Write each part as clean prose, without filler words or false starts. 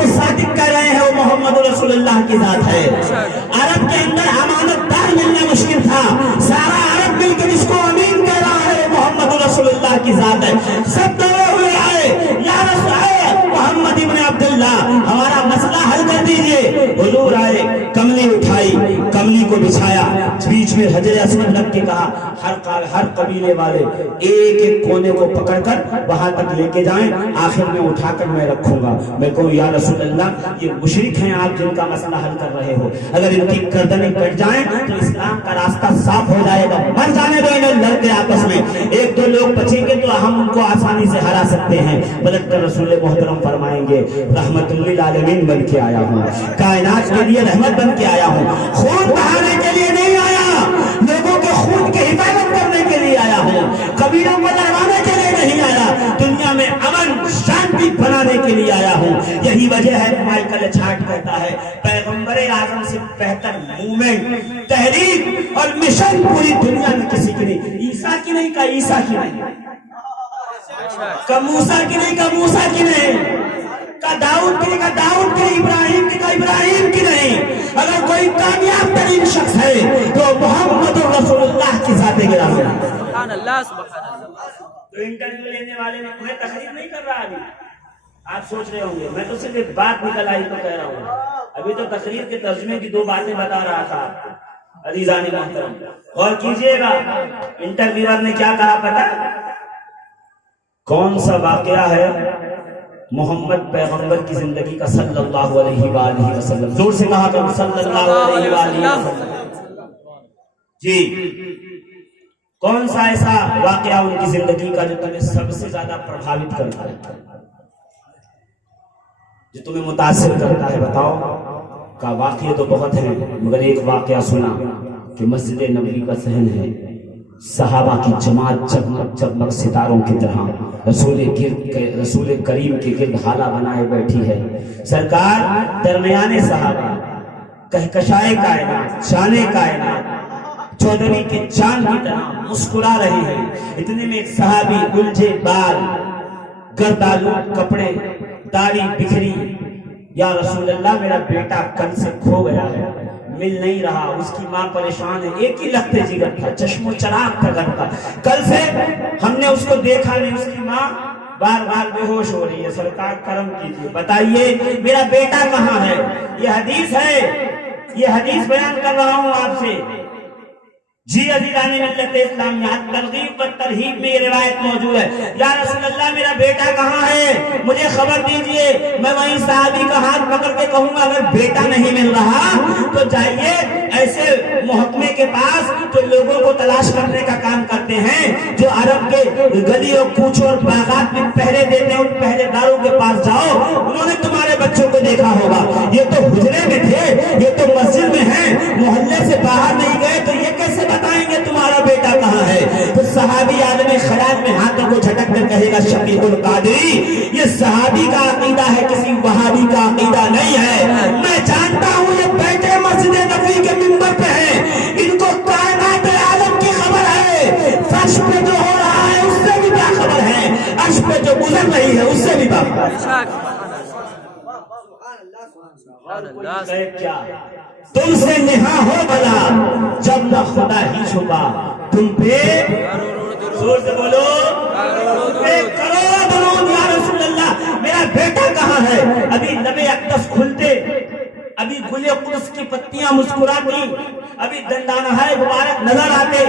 کو صادق کہہ رہے ہیں وہ محمد رسول اللہ کی ذات ہے۔ عرب کے اندر امانت دار ملنا مشکل تھا، سارا عرب مل کر اس کو امین کہہ رہا ہے وہ محمد رسول اللہ کی ذات ہے۔ سب دوڑے ہوئے آئے، یا رسول محمد ابن عبداللہ ہمارا مسئلہ حل کر دیجئے۔ حضور آئے، کملی اٹھائی، کملی کو بچھایا، بیچ میں حجر اسود رکھ کے کہا ہر قبیلے والے ایک ایک کونے کو پکڑ کر وہاں تک لے کے جائیں، آخر میں اٹھا کر میں رکھوں گا۔ میں کہوں یا رسول اللہ یہ مشرک ہیں آپ جن کا مسئلہ حل کر رہے ہو، اگر ان کی گردنیں کٹ جائیں تو اسلام کا راستہ صاف ہو جائے گا، مر جانے دو انہیں لڑتے آپس میں، ایک دو لوگ بچیں گے تو ہم ان کو آسانی سے ہرا سکتے ہیں۔ پلٹ کر رسول محترم فرمائیں گے رحمت للعالمین بن کے آیا ہوں، کائنات کے لیے رحمت بن کے آیا ہوں، خون بہانے کے لیے نہیں آیا، لوگوں کے خون کی حفاظت کرنے کے لیے آیا ہوں، قبیلوں کو لڑوانے کے لیے نہیں آیا، دنیا میں امن شانتی بنانے کے لیے آیا ہوں۔ یہی وجہ ہے کہ مائیکل چھاٹ کہتا ہے پیغمبر اعظم سے بہتر موومنٹ، تحریک اور مشن پوری دنیا میں کسی کی نہیں۔ عیسیٰ کی نہیں کہا، عیسیٰ کی نہیں کہا، موسیٰ کی نہیں کہا، موسیٰ کی نہیں کہا، داؤد کی نہیں کہا، داؤد کی، ابراہیم کی کہا، ابراہیم کی نہیں۔ اگر کوئی کامیاب ترین شخص ہے تو محمد رسول اللہ کی ذات گرامی ہے۔ سبحان اللہ، سبحان اللہ۔ تو انٹرویو لینے والے نے میں تقریر نہیں کر رہا، ابھی آپ سوچ رہے ہوں گے میں تو صرف ایک بات نکل آئی تو کہہ رہا ہوں، ابھی تو تقریر کے ترجمے کی دو باتیں بتا رہا تھا آپ کو۔ عزیزان محترم غور کیجئے گا، انٹرویور نے کیا کہا پتہ؟ کون سا واقعہ ہے محمد پیغمبر کی زندگی کا صلی اللہ علیہ وآلہ وسلم، زور سے کہا کہ صلی اللہ علیہ وآلہ وسلم، جی کون سا ایسا واقعہ ان کی زندگی کا جو تمہیں سب سے زیادہ پربھاوت کرتا ہے، جو تمہیں متاثر کرتا ہے؟ بتاؤ۔ کا واقعہ تو بہت ہے مگر ایک واقعہ سنا کہ مسجد نبوی کا صحن ہے، صحابہ کی جماعت جگمگ جگمگ ستاروں کی طرح رسول کریم کے گرد حالہ بنائے بیٹھی ہے، سرکار درمیان صحابہ، کہکشائے کائنات، شانے کائنات، چودھری کے چاند کی طرح مسکرا رہے ہیں۔ اتنے میں ایک صحابی الجھے بال، گردآلود کپڑے، داڑھی بکھری، یا رسول اللہ میرا بیٹا کل سے کھو گیا ہے، مل نہیں رہا، اس کی ماں پریشان ہے، ایک ہی لخت جگر تھا، چشم و چراغ تھا گھر کا، کل سے ہم نے اس کو دیکھا نہیں، اس کی ماں بار بار بے ہوش ہو رہی ہے، سرکار کرم کیجیے، بتائیے میرا بیٹا کہاں ہے؟ یہ حدیث ہے، یہ حدیث بیان کر رہا ہوں آپ سے۔ جی عزیزان ملت اسلامیہ، ترغیب و ترہیب میں یہ روایت موجود ہے، یا رسول اللہ میرا بیٹا کہاں ہے، مجھے خبر دیجئے۔ میں وہیں صحابی کا ہاتھ پکڑ کے کہوں گا اگر بیٹا نہیں مل رہا تو جائیے ایسے محکمے کے پاس جو لوگوں کو تلاش کرنے کا کام کرتے ہیں، جو عرب کے گلیوں کوچوں اور باغات میں پہرے دیتے ہیں، ان پہرے داروں کے پاس جاؤ، انہوں نے تمہارے بچوں کو دیکھا ہوگا، یہ تو حجرے میں تھے، یہ تو مسجد میں ہیں، محلے سے باہر نہیں گئے، تو یہ کیسے بتائیں گے تمہارا بیٹا کہاں ہے؟ تو صحابی عالم خیرات میں ہاتھوں کو جھٹک کر کہے گا شفیق القادری، یہ صحابی کا عقیدہ ہے، کسی وہابی کا عقیدہ نہیں ہے۔ میں جانتا ہوں یہ بیٹے مسجد نبوی کے منبر پہ ہیں، ان کو کائنات عالم کی خبر ہے، فرش پہ جو ہو رہا ہے اس سے بھی باخبر ہے، عرش پہ جو گزر رہی ہے اس سے بھی باخبر ہے۔ کیا تم سے نہا ہو بلا جب نہ خدا ہی چھپا، تم پہ زور سے بولو ایک کروڑ درود یا رسول اللہ۔ میرا بیٹا کہاں ہے؟ ابھی لب اقدس کھلتے، ابھی گل قدس کی پتیاں مسکراتی، ابھی دندانہ مبارک نظر آتے،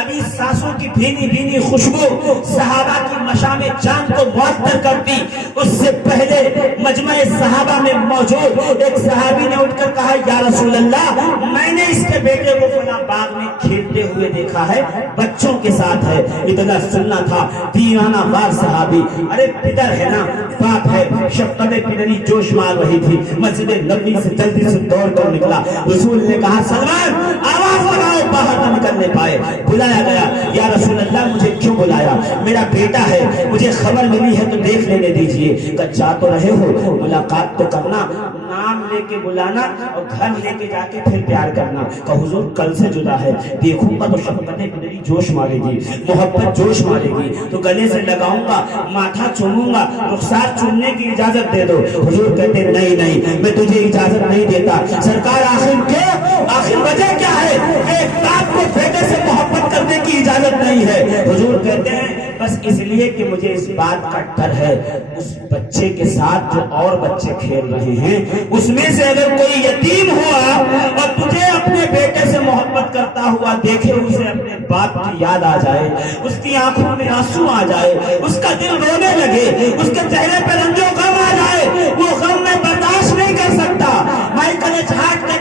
ابھی سانسوں کی بھینی بھینی خوشبو صحابہ کی مشام جان کو معطر کرتی۔ اس سے پہلے مجمع صحابہ میں موجود ایک صحابی نے اٹھ کر کہا یا رسول اللہ میں نے اس کے بیٹے کو فلاں باغ میں کھیلتے ہوئے دیکھا ہے، بچوں کے ساتھ ہے۔ اتنا سننا تھا، دیوانہ وار صحابی، ارے پدر ہے نا، باپ ہے، شفقت پدری جوش مار رہی تھی، مسجد نبوی سے جلدی سے دوڑ کر نکلا۔ رسول نے کہا سلمان آواز لگاؤ، باہر نہ نکلنے پائے۔ بلایا گیا، یا رسول اللہ مجھے کیوں بلایا؟ میرا بیٹا ہے، مجھے خبر ملی ہے تو دیکھ لینے دیجئے۔ کہ جا تو رہے ہو، ملاقات تو کرنا، نام لے کے بلانا اور گھر لے کے جا کے پھر پیار کرنا کہ حضور کل سے جدا ہے، دیکھوں گا تو شفقت بدری جوش مارے گی، محبت جوش مارے گی، تو گلے سے لگاؤں گا، ماتھا چوموں گا، رخسار چومنے کی اجازت دے دو۔ حضور کہتے نہیں نہیں، میں تجھے اجازت نہیں دیتا۔ سرکار آخر وجہ کیا ہے کہ ایک باپ کو بیٹے سے محبت کرنے کی اجازت نہیں ہے؟ حضور کہتے ہیں بس اس لیے کہ مجھے اس بات کا ڈر ہے اس بچے کے ساتھ جو اور بچے کھیل رہے ہیں اس میں سے اگر کوئی یتیم ہوا اور تجھے اپنے بیٹے سے محبت کرتا ہوا دیکھے، اسے اپنے باپ کی یاد آ جائے، اس کی آنکھوں میں آنسو آ جائے، اس کا دل رونے لگے، اس کے چہرے پہ رنج و غم آ جائے، وہ غم میں برداشت نہیں کر سکتا۔ مائیکل ایچ ہارٹ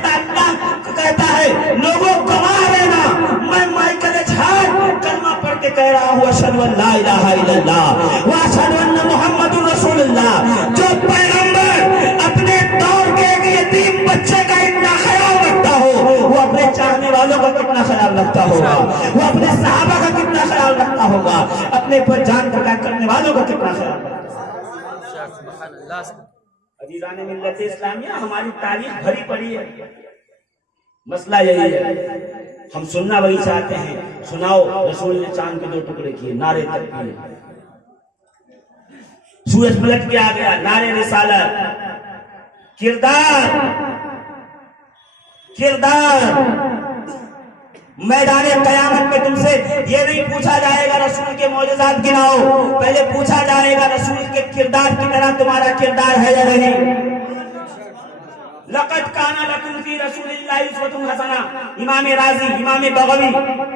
کہتا ہے لوگوں گواہ رہنا، میں مائیکل ایچ ہارٹ کلمہ پڑھ کے کہہ رہا ہوں اشہد ان لا الہ الا اللہ واشہد ان محمد رسول اللہ۔ جو پیغمبر اپنے دور کے ایک یتیم بچے کا اتنا خیال رکھتا ہو، وہ اپنے چاہنے والوں کا کتنا خیال رکھتا ہوگا، وہ اپنے صحابہ کا کتنا خیال رکھتا ہوگا، اپنے پر جان فدا کرنے والوں کا کتنا خیال رکھتا ہوگا۔ عزیزان ملت اسلامیہ، ہماری تاریخ بھری پڑی ہے، مسئلہ یہی ہے، ہم سننا وہی چاہتے ہیں۔ سناؤ رسول نے چاند کے 2 ٹکڑے کیے، نعرے تکبیر، سورج پلٹ کے آ گیا، نعرے رسالت، کردار میدان قیامت میں تم سے یہ نہیں پوچھا جائے گا رسول کے معجزات گناؤ، پہلے پوچھا جائے گا رسول کے کردار کی طرح تمہارا کردار ہے یا نہیں۔ لقد کان لکم فی رسول اللہ اسوۃ حسنہ، امام رازی، امام بغوی،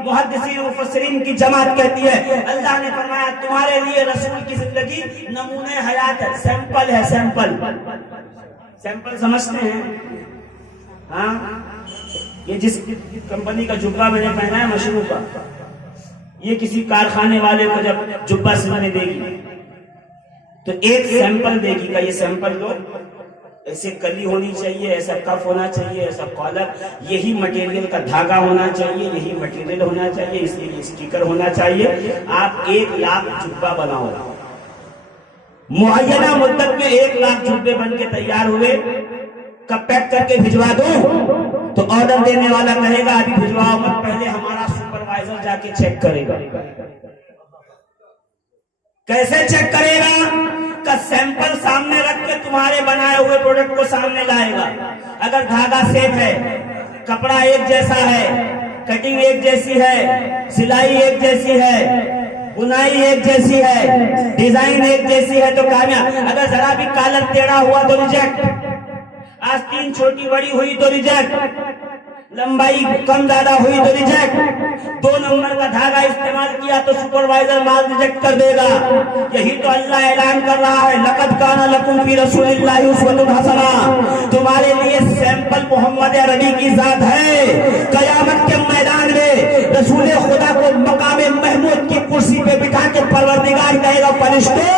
محدثین و مفسرین کی جماعت کہتی ہے اللہ نے فرمایا تمہارے لیے رسول کی زندگی نمونہ حیات ہے، سیمپل ہے، سیمپل سمجھتے ہیں؟ ہاں، یہ جس کمپنی کا جبہ میں نے پہنا ہے مشروع کا، یہ کسی کارخانے والے کو جب جبہ سلنے دے گی تو ایک سیمپل دے گی کہ یہ سیمپل لو، ایسے کلی ہونی چاہیے، ایسا کف ہونا چاہیے، ایسا کالر، یہی مٹیریل کا دھاگا ہونا چاہیے، یہی مٹیریل ہونا چاہیے، اس لیے اسٹیکر ہونا چاہیے۔ آپ 1 لاکھ جبہ بناؤ، معینہ مدت میں 1 لاکھ جبے بن کے تیار ہوئے، کب پیک کر کے بھجوا دوں تو آرڈر دینے والا کہے گا ابھی بھجواؤ مت، پہلے ہمارا سپروائزر جا کے چیک کرے گا۔ کیسے چیک کرے گا؟ کا سیمپل سامنے رکھ کے تمہارے بنائے ہوئے پروڈکٹ کو سامنے لائے گا، اگر دھاگا سیف ہے، کپڑا ایک جیسا ہے، کٹنگ ایک جیسی ہے، سلائی ایک جیسی ہے، بنائی ایک جیسی ہے، ڈیزائن ایک جیسی ہے تو کامیاب۔ اگر ذرا بھی کالر ٹیڑھا ہوا تو ریجیکٹ، آستین چھوٹی بڑی ہوئی تو ریجیکٹ، لمبائی کم زیادہ ہوئی تو ریجیکٹ، 2 نمبر کا دھاگا استعمال کیا تو سپروائزر مال ریجیکٹ کر دے گا۔ یہی تو اللہ اعلان کر رہا ہے لقد کان لکم فی رسول اللہ اسوۃ حسنہ، تمہارے لیے سیمپل محمد عربی کی ذات ہے۔ قیامت کے میدان میں رسول خدا کو مقام محمود کی کرسی پہ بٹھا کے پروردگار کہے گا فرشتوں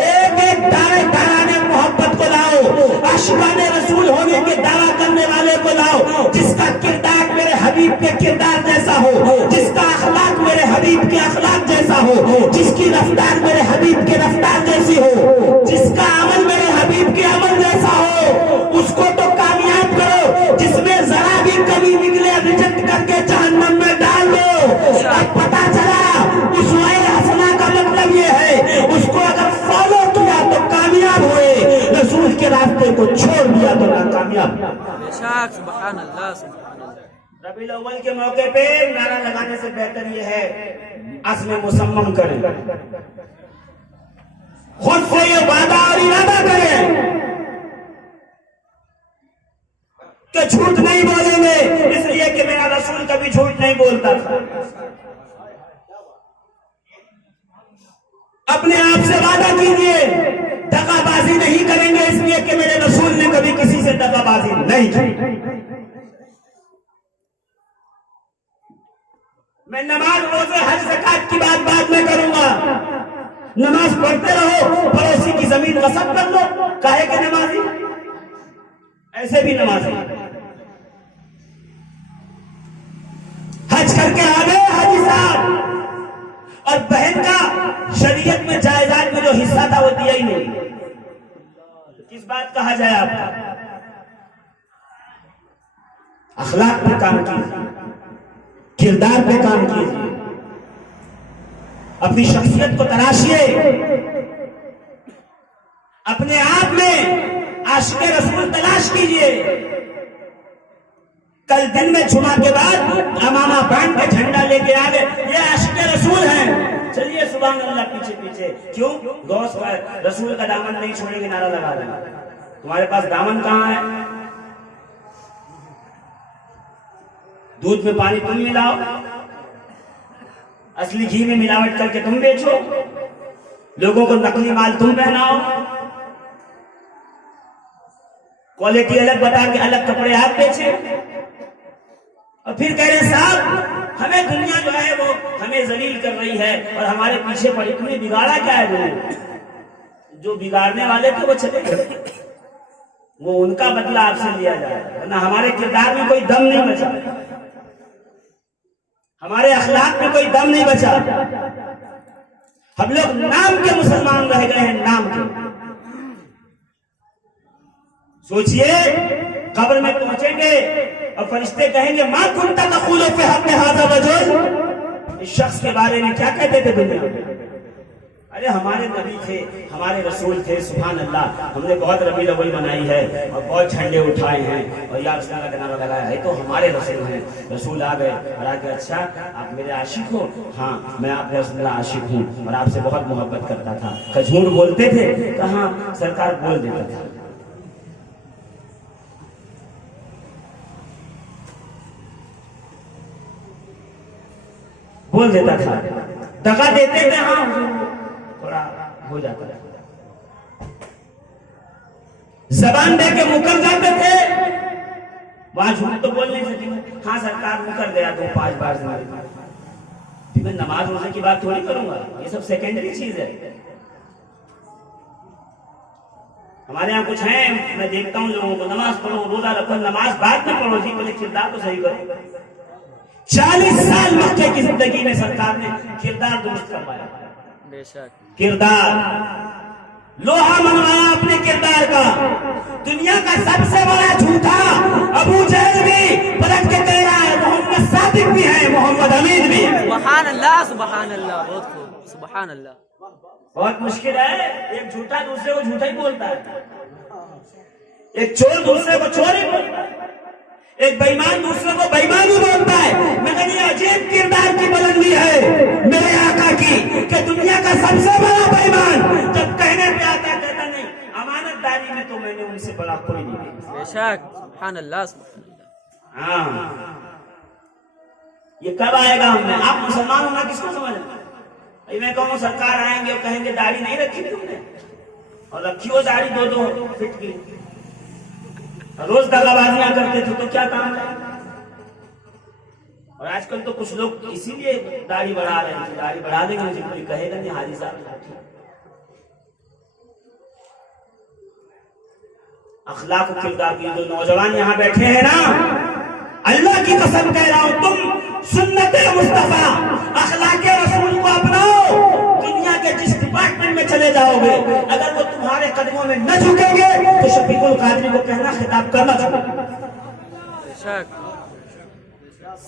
ایک ایک دانے دانے محبت کو لاؤ، عاشقان رسول ہونے کے دعویٰ کرنے والے کو لاؤ، جس کا کردار میرے حبیب کے کردار جیسا ہو، جس کا اخلاق میرے حبیب کے اخلاق جیسا ہو، جس کی رفتار میرے حبیب کے رفتار جیسی ہو، جس کا عمل میرے حبیب کے عمل جیسا ہو، اس کو تو کامیاب کرو، جس میں ذرا بھی کمی نکلے ریجیکٹ کر کے جہنم میں ڈال دو۔ اب پتا چلا اسوہ حسنہ کا مطلب یہ ہے اس کو اگر فالو کیا تو کامیاب ہوئے، رسول کے راستے کو چھوڑ دیا تو ناکامیاب۔ سبحان اللہ، سبحان اللہ۔ ربیع الاول کے موقع پہ نعرہ لگانے سے بہتر یہ ہے عزم مصمم کریں، خود کو یہ وعدہ اور ارادہ کریں کہ جھوٹ نہیں بولیں گے، اس لیے کہ میرا رسول کبھی جھوٹ نہیں بولتا تھا۔ اپنے آپ سے وعدہ کیجئے دغا بازی نہیں کریں گے، اس لیے کہ میرے رسول نے کبھی کسی سے دغا بازی نہیں کی۔ میں نماز روزے حج زکات کی بات بعد میں کروں گا، نماز پڑھتے رہو، پڑوسی کی زمین غصب کر لو، کاہے کہ نمازی ایسے بھی نمازی حج کر کے آ گئے حاجی صاحب، اور بہن کا شریعت میں جائیداد میں جو حصہ تھا وہ دیا ہی نہیں، کس بات کہا جائے آپ کا؟ اخلاق پہ کام کیجیے، کردار پہ کام کیجیے، اپنی شخصیت کو تراشیے، اپنے آپ میں عاشق رسول تلاش کیجیے۔ کل دن میں جمعہ کے بعد امامہ باندھ کے جھنڈا لے کے آگے یہ عاشق رسول ہیں، چلیے سبحان اللہ پیچھے پیچھے، کیوں؟ غوث کا رسول کا دامن نہیں چھوڑیں گے، نعرہ لگا دیں۔ تمہارے پاس دامن کہاں ہے؟ دودھ میں پانی تم ملاؤ، اصلی گھی میں ملاوٹ کر کے تم بیچو، لوگوں کو نقلی مال تم پہناؤ، کوالٹی الگ بتا کے الگ کپڑے آپ بیچے، اور پھر کہہ رہے ہیں صاحب ہمیں دنیا جو ہے وہ ہمیں ذلیل کر رہی ہے اور ہمارے پیچھے پڑی، تمہیں بگاڑا کیا ہے؟ وہ جو بگاڑنے والے تھے وہ چلے گئے، وہ ان کا بدلہ آپ سے لیا جائے، ورنہ ہمارے کردار میں کوئی دم نہیں بچا، ہمارے اخلاق میں کوئی دم نہیں بچا، ہم لوگ نام کے مسلمان رہ گئے ہیں، نام کے۔ سوچئے قبر میں پہنچیں گے اور فرشتے کہیں گے ما کنت تقول فی حق ھذا الرجل، اس شخص کے بارے میں کیا کہتے تھے دنیا میں؟ ارے ہمارے نبی تھے، ہمارے رسول تھے، سبحان اللہ، ہم نے بہت ربیع الاول منائی ہے اور بہت جھنڈے اٹھائے ہیں اور یا رسول اللہ کا نعرہ لگایا ہے، تو ہمارے رسول ہیں۔ رسول آ گئے اور آ کے اچھا آپ میرے عاشق ہو؟ ہاں میں آپ کے رسول اللہ عاشق ہوں اور آپ سے بہت محبت کرتا تھا۔ کہ جھوٹ بولتے تھے؟ کہاں سرکار بول دیتا تھا، بول دیتا تھا، دغا دیتے تھے، ہاں تھوڑا ہو جاتا تھا، زبان دے کے مکر جاتے تھے، وہاں جھوٹ تو بول نہیں سکتے، ہاں سرکار مکر گیا تو 5 بار سے میں نماز روزے کی بات تھوڑی کروں گا، یہ سب سیکنڈری چیز ہے۔ ہمارے یہاں کچھ ہیں، میں دیکھتا ہوں لوگوں کو، نماز پڑھو روزہ رکھو، نماز بعد میں پڑھو جی، پہلے کردار تو صحیح کرو۔ 40 سال مکے کی زندگی میں سرکار نے کردار درست کروایا، بے شک کردار لوہا منوایا اپنے کردار کا۔ دنیا کا سب سے بڑا جھوٹا ابو جہل بھی پلٹ کے کہہ رہا ہے محمد صادق بھی ہے، محمد امین بھی ہے۔ سبحان اللہ، سبحان اللہ، بہت خوب، سبحان اللہ۔ بہت مشکل ہے، ایک جھوٹا دوسرے کو جھوٹا ہی بولتا ہے، ایک چور دوسرے کو چور ہی بولتا ہے، ایک بےایمان دوسرے کو بےایمان ہی بولتا ہے، مگر یہ عجیب کردار کی بلندی ہے میرے آقا کی کہ دنیا کا سب سے بڑا بےایمان جب کہنے پہ آتا ہے کہتا نہیں، امانت داری میں تو میں نے ان سے بڑا کوئی نہیں دیکھا۔ بے شک، سبحان اللہ، سبحان اللہ۔ ہاں یہ کب آئے گا ہم نے؟ آپ مسلمان ہونا کس کو سمجھنا؟ میں کہوں سرکار آئیں گے اور کہیں گے داڑھی نہیں رکھی تم نے، اور رکھی ہو داڑھی 2 فٹ کی، روز دغا بازیاں کرتے تھے تو کیا کام ہے؟ اور آج کل تو کچھ لوگ اسی لیے داڑھی بڑھا رہے ہیں، داڑھی بڑھا دیں گے مجھے کوئی کہے گا نہیں حاجی صاحب۔ اخلاق و کردار کی جو نوجوان یہاں بیٹھے ہیں نا، اللہ کی قسم کہہ رہا ہوں، تم سنت مصطفیٰ اخلاق رسول کو اپناؤ، دنیا کے جس ڈپارٹمنٹ میں چلے جاؤ گے اگر وہ تمہارے قدموں میں نہ جھکیں گے تو شفیق القادری کو کہنا خطاب کرنا چاہیے۔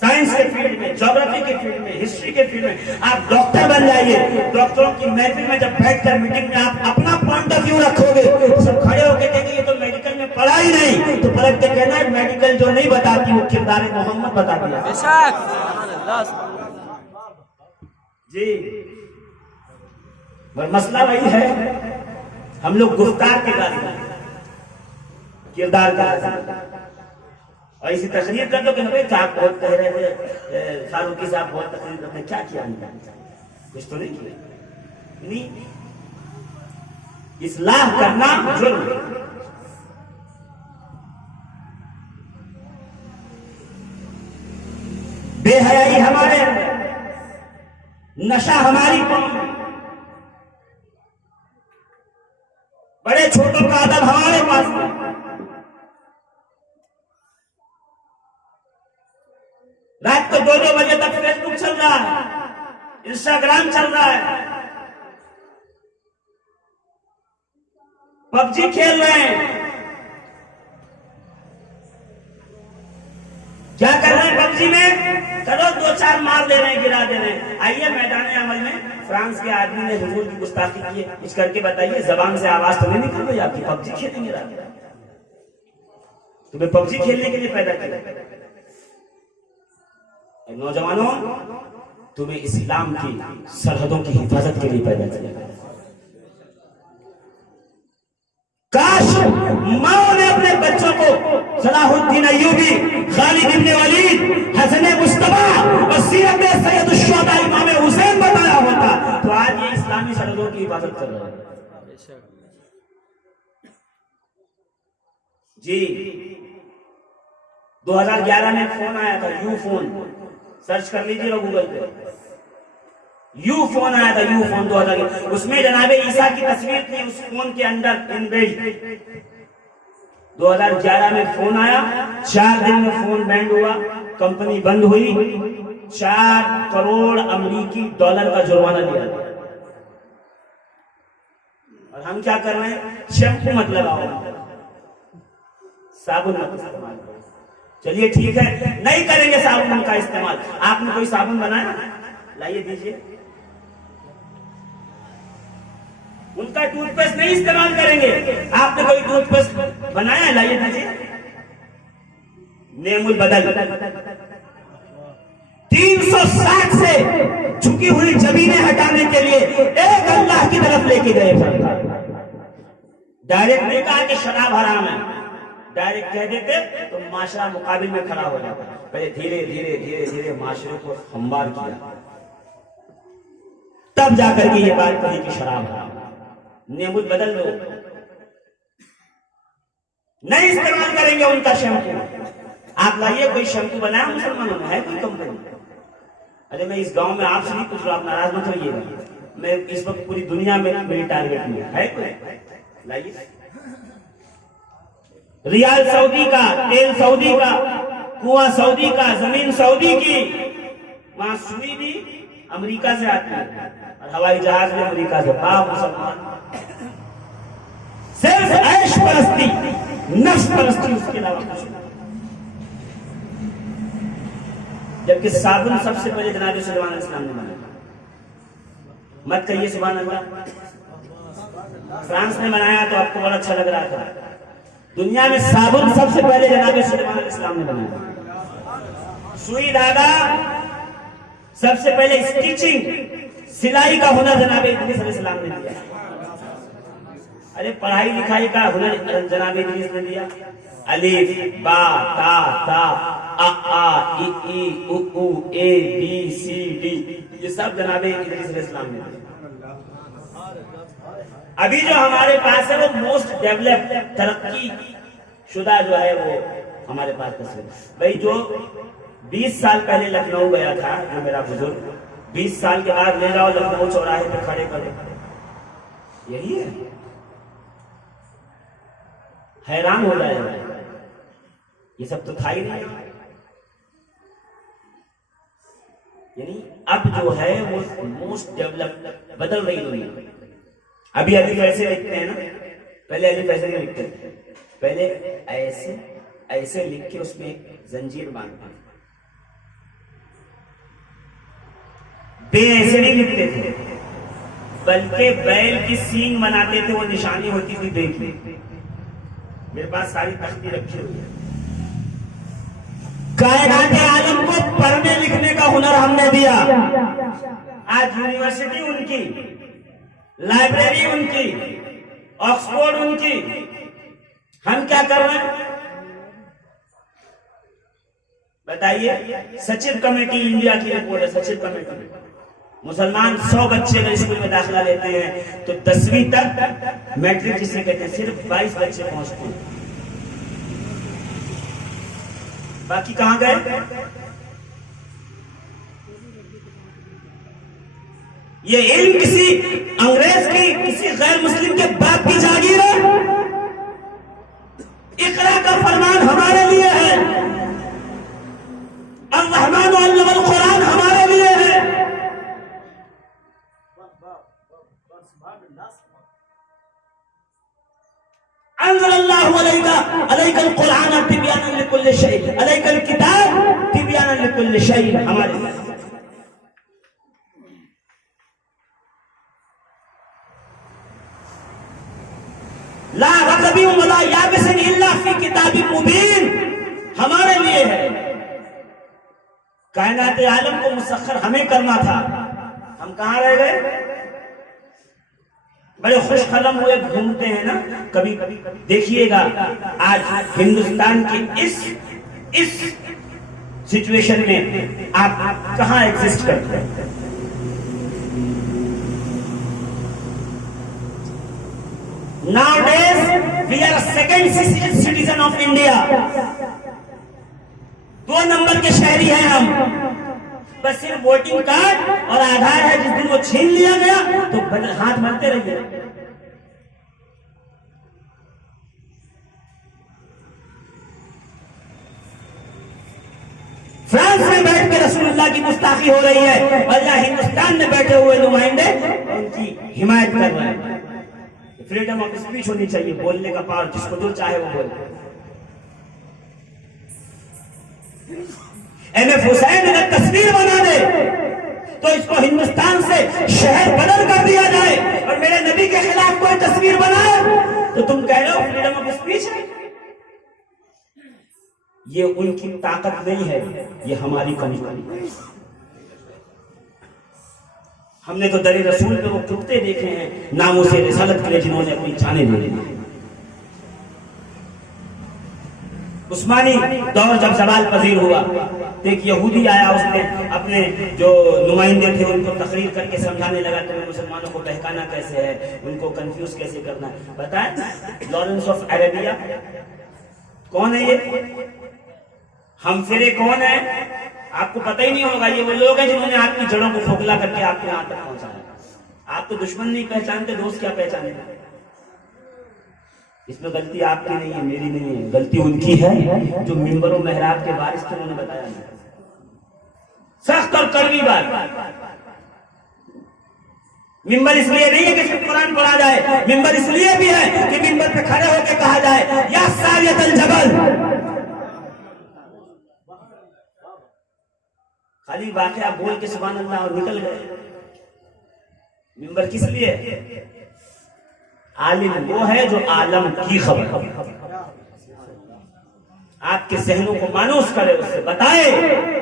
سائنس کے فیلڈ میں، جغرافی کے فیلڈ میں، ہسٹری کے فیلڈ میں آپ ڈاکٹر بن جائیے، ڈاکٹروں کی محفل میں جب بیٹھ کر میٹنگ میں آپ اپنا پوائنٹ آف ویو رکھو گے، سب کھڑے ہو کے کہیں گے یہ تو میڈیکل میں پڑھا ہی نہیں، تو پلٹ کے کہنا ہے میڈیکل جو نہیں بتاتی وہ کردار محمد بتا دیا۔ بے شک، سبحان اللہ، سبحان اللہ۔ جی مسئلہ وہی ہے، ہم لوگ گفتار کے غازی ہیں، کردار کا غازی۔ اور اسی تقریر کر دو کہ آپ بہت کہہ رہے تھے فاروقی صاحب بہت تقریر کرتے ہیں، کیا کیا کچھ تو نہیں کیا، نہیں اصلاح کرنا جرم، بے حیائی ہمارے نشہ ہماری قوم، بڑے چھوٹوں کا ادب ہمارے پاس، رات کو 2 بجے تک فیس بک چل رہا ہے، انسٹاگرام چل رہا ہے، پب جی کھیل رہے ہیں، پبجی میں چلو 2-4 مار دے رہے ہیں، گرا دے رہے ہیں، آئیے میدان عمل میں فرانس کے آدمی نے حضور کی گستاخی کی ہے، کچھ کر کے بتائیے، زبان سے آواز تو نہیں نکل رہی آپ کی، پبجی کھیلیں گے رات، تمہیں پبجی کھیلنے کے لیے پیدا کیا۔ نوجوانوں، تمہیں اسلام کی سرحدوں کی حفاظت کے لیے پیدا کیا۔ کاش ماں نے اپنے بچوں کو صلاح الدین ایوبی، خالد ابن ولید، حسن مصطفیٰ اور سیرت سید الشہداء امام حسین بتایا ہوتا تو آج یہ اسلامی سرحدوں کی حفاظت کر رہا ہے۔ جی 2011 میں فون آیا تھا، یو فون، سرچ کر لیجیے گوگل پہ، یو فون آیا تھا، یو فون 2011، اس میں جناب عیسیٰ کی تصویر تھی اس فون کے اندر ان بلٹ۔ 2011 میں فون آیا، 4 دن میں فون بینڈ ہوا، کمپنی بند ہوئی، 4 کروڑ امریکی ڈالر کا جرمانہ دیا گیا۔ اور ہم کیا کر رہے ہیں؟ شیمپو مت لگاؤ، صابن مت استعمال کرو۔ چلیے ٹھیک ہے، نہیں کریں گے صابن کا استعمال۔ آپ نے کوئی صابن بنایا؟ لائیے دیجیے۔ ان کا ٹوتھ پیسٹ نہیں استعمال کریں گے۔ آپ نے کوئی ٹوتھ پیسٹ بنایا؟ لائیے دیجیے۔ نیم البدل 360 سے جھکی ہوئی زمینیں ہٹانے کے لیے ایک اللہ کی طرف لے کے گئے۔ ڈائریکٹ نہیں کہا کہ شراب حرام ہے، ڈائریکٹ کہہ دیتے تو معاشرہ مقابل میں کھڑا ہو جاتا۔ پہلے دھیرے دھیرے دھیرے دھیرے معاشرے کو ہموار کیا، تب جا کر کے یہ بات کہی کہ شراب حرام۔ نیم البدل لو، نہیں استعمال کریں گے ان کا شیمپو۔ آپ لائیے، کوئی شیمپو بنایا مسلمانوں نے؟ ہے کوئی کمپنی؟ ارے میں اس گاؤں میں آپ سے نہیں پوچھ رہا، آپ ناراض مت ہوئیے گا، میں اس وقت پوری دنیا میں میری ٹارگیٹ میں ہے کوئی؟ لائیے، ریال سعودی کا، تیل سعودی کا، کنواں سعودی کا، زمین سعودی کی، وہاں سوئی بھی امریکہ سے آتی ہے اور ہوائی جہاز بھی امریکہ سے۔ مسلمان صرف عیش پرستی، نفس پرستی، اس کے علاوہ کچھ نہیں۔ جبکہ صابن سب سے پہلے جناب سلیمان علیہ السلام نے بنایا۔ مت کہیے سبحان اللہ، فرانس نے بنایا تو آپ کو بڑا اچھا لگ رہا تھا، دنیا میں صابن سب سے پہلے جناب سلیمان علیہ السلام نے بنایا۔ سوئی دھاگا سب سے پہلے اسٹیچنگ، سلائی کا ہنر جناب ادریس علیہ السلام نے دیا۔ ارے پڑھائی لکھائی کا ہنر جناب ادریس نے دیا، الف با تا تا ا آ ای ای او او اے بی سی ڈی، یہ سب جناب ادریس علیہ السلام نے دیا۔ ابھی جو ہمارے پاس ہے وہ موسٹ ڈیولپ، ترقی شدہ جو ہے وہ ہمارے پاس تصویر۔ بھائی جو 20 سال پہلے لکھنؤ گیا تھا جو میرا بزرگ، 20 سال کے بعد لے جاؤ لکھنؤ چوراہے پہ کھڑے کرے، یہی ہے، حیران ہو جائے گا، یہ سب تو تھا ہی نہیں۔ یعنی اب جو ہے وہ موسٹ ڈیولپ، بدل رہی دنیا۔ ابھی الف ایسے لکھتے ہیں نا، پہلے الف ایسے نہیں لکھتے تھے، پہلے ایسے ایسے لکھ کے اس میں ایک زنجیر باندھتے ہیں۔ بے ایسے نہیں لکھتے تھے، بلکہ بیل کی سینگ بناتے تھے، وہ نشانی ہوتی تھی بے کی۔ میرے پاس ساری تختی رکھی ہوئی ہے۔ کائنات عالم کو پڑھنے لکھنے کا ہنر ہم نے دیا۔ آج یونیورسٹی ان کی، لائبریری ان کی، آکسفورڈ ان کی، ہم کیا کر رہے ہیں بتائیے؟ سچن کمیٹی انڈیا کی رپورٹ ہے، سچن کمیٹی، مسلمان 100 بچے اگر اسکول میں داخلہ لیتے ہیں تو 10ویں تک میٹرک جسے کہتے ہیں صرف 22 بچے پہنچتے ہیں، باقی کہاں گئے؟ یہ علم کسی انگریز کی، کسی غیر مسلم کے باپ کی جاگیر ہے؟ اقرا کا فرمان ہمارے لیے ہے، الرحمن علم القرآن ہمارے لیے ہے۔ انزل اللہ علیک القرآن تبیانا لکل شیء، علیک الکتاب تبیانا تبیانا لکل شیء ہمارے لا رغب ولا یابس الا فی کتاب مبین ہمارے لیے ہے. کائنات عالم کو مسخر ہمیں کرنا تھا، ہم کہاں رہ گئے؟ بڑے خوش قلم ہوئے گھومتے ہیں نا. کبھی دیکھیے گا آج ہندوستان کی اس سچویشن میں آپ کہاں ایگزسٹ کرتے ہیں؟ Nowadays we are second citizen of India. 2 number کے شہری ہیں ہم. بس صرف ووٹنگ کارڈ اور آدھار ہے، جس دن وہ چھین لیا گیا تو ہاتھ ملتے رہیے. فرانس میں بیٹھ کے رسول اللہ کی گستاخی ہو رہی ہے اور یہاں ہندوستان میں بیٹھے ہوئے نمائندے ان کی حمایت کر رہے ہیں. فریڈم آف اسپیچ ہونی چاہیے، بولنے کا پاور، جس کو جو چاہے وہ بولے. ایم ایف حسین اگر تصویر بنا دے تو اس کو ہندوستان سے شہر بدل کر دیا جائے، اور میرے نبی کے خلاف کوئی تصویر بنائے تو تم کہہ رہے ہو فریڈم آف اسپیچ ہے. یہ ان کی طاقت نہیں ہے، یہ ہماری کمی ہے. ہم نے تو در رسول پہ وہ کتے دیکھے ہیں ناموس رسالت کے لیے جنہوں نے اپنی جانیں دے دی. عثمانی دور جب زوال پذیر ہوا تو ایک یہودی آیا، اس نے اپنے جو نمائندے تھے ان کو تقریر کر کے سمجھانے لگا تمہیں مسلمانوں کو بہکانا کیسے ہے، ان کو کنفیوز کیسے کرنا ہے. بتائیں لارنس آف عربیہ کون ہے؟ یہ ہم فرے کون ہیں؟ آپ کو پتہ ہی نہیں ہوگا. یہ وہ لوگ ہیں جنہوں نے آپ کی جڑوں کو کھوکھلا کر کے آپ کے یہاں تک پہنچایا. آپ تو دشمن نہیں پہچانتے، دوست کیا پہچانے. اس میں غلطی آپ کی نہیں ہے، میری نہیں ہے، غلطی ان کی ہے جو منبر و محراب کے وارث تھے. انہوں نے بتایا نہیں. سخت اور کڑوی بات. منبر اس لیے نہیں ہے کہ صرف قرآن پڑھا جائے، منبر اس لیے بھی ہے کہ منبر پہ کھڑے ہو کے کہا جائے یا ساریۃ الجبل. خالی واقعہ بول کے سبحان اللہ اور نکل گئے. منبر کس لیے؟ عالم وہ ہے جو عالم کی خبر آپ کے ذہنوں کو مانوس کرے، اس سے بتائے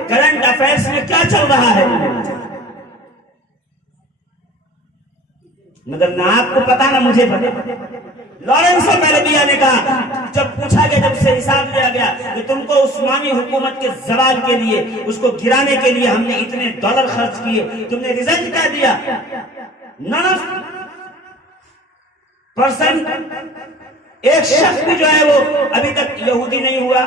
کرنٹ افیئرس میں کیا چل رہا ہے. مگر نہ آپ کو پتا نہ مجھے پتا. لارنس آف عربیہ نے کہا جب پوچھا گیا، جب سے حساب لیا گیا کہ تم کو عثمانی حکومت کے زوال کے لیے، اس کو گرانے کے لیے ہم نے اتنے ڈالر خرچ کیے، تم نے رزلٹ کیا دیا؟ ایک شخص بھی جو ہے وہ ابھی تک یہودی نہیں ہوا.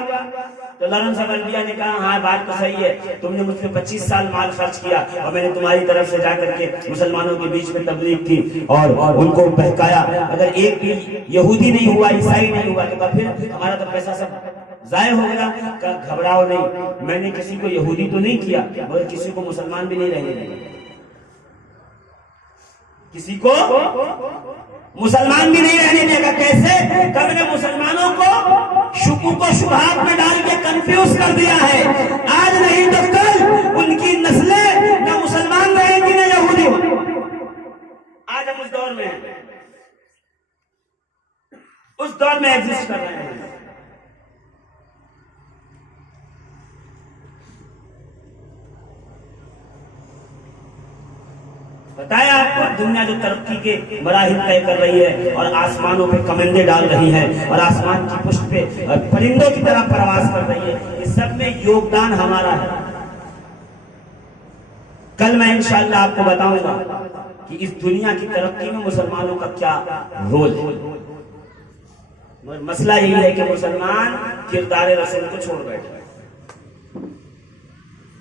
تو لارنس آف عربیہ نے کہا ہاں بات تو صحیح ہے، تم نے مجھ پہ 25 سال مال خرچ کیا اور میں نے تمہاری طرف سے جا کر کے مسلمانوں کے بیچ میں تبلیغ کی اور ان کو بہکایا. اگر ایک بھی یہودی نہیں ہوا، عیسائی نہیں ہوا تو پھر ہمارا تو پیسہ سب ضائع ہو گیا. گھبراؤ نہیں، میں نے کسی کو یہودی تو نہیں کیا مگر کسی کو مسلمان بھی نہیں رہنے دیا. کسی کو مسلمان بھی نہیں رہنے دے گا. کیسے؟ کہ ہم نے مسلمانوں کو شکوک و شبہات میں ڈال کے کنفیوز کر دیا ہے. آج نہیں تو کل ان کی نسلیں نہ مسلمان رہیں گی نہ یہودی. آج ہم اس دور میں ہیں، اس دور میں ایگزسٹ کر رہے ہیں. بتایا آپ کو دنیا جو ترقی کے مراحل طے کر رہی ہے اور آسمانوں پہ کمندے ڈال رہی ہے اور آسمان کی پشت پہ پرندوں کی طرح پرواز کر رہی ہے، اس سب میں یوگدان ہمارا ہے. کل میں انشاءاللہ آپ کو بتاؤں گا کہ اس دنیا کی ترقی میں مسلمانوں کا کیا رول ہے. مسئلہ یہی ہے کہ مسلمان کردار رسول کو چھوڑ بیٹھے.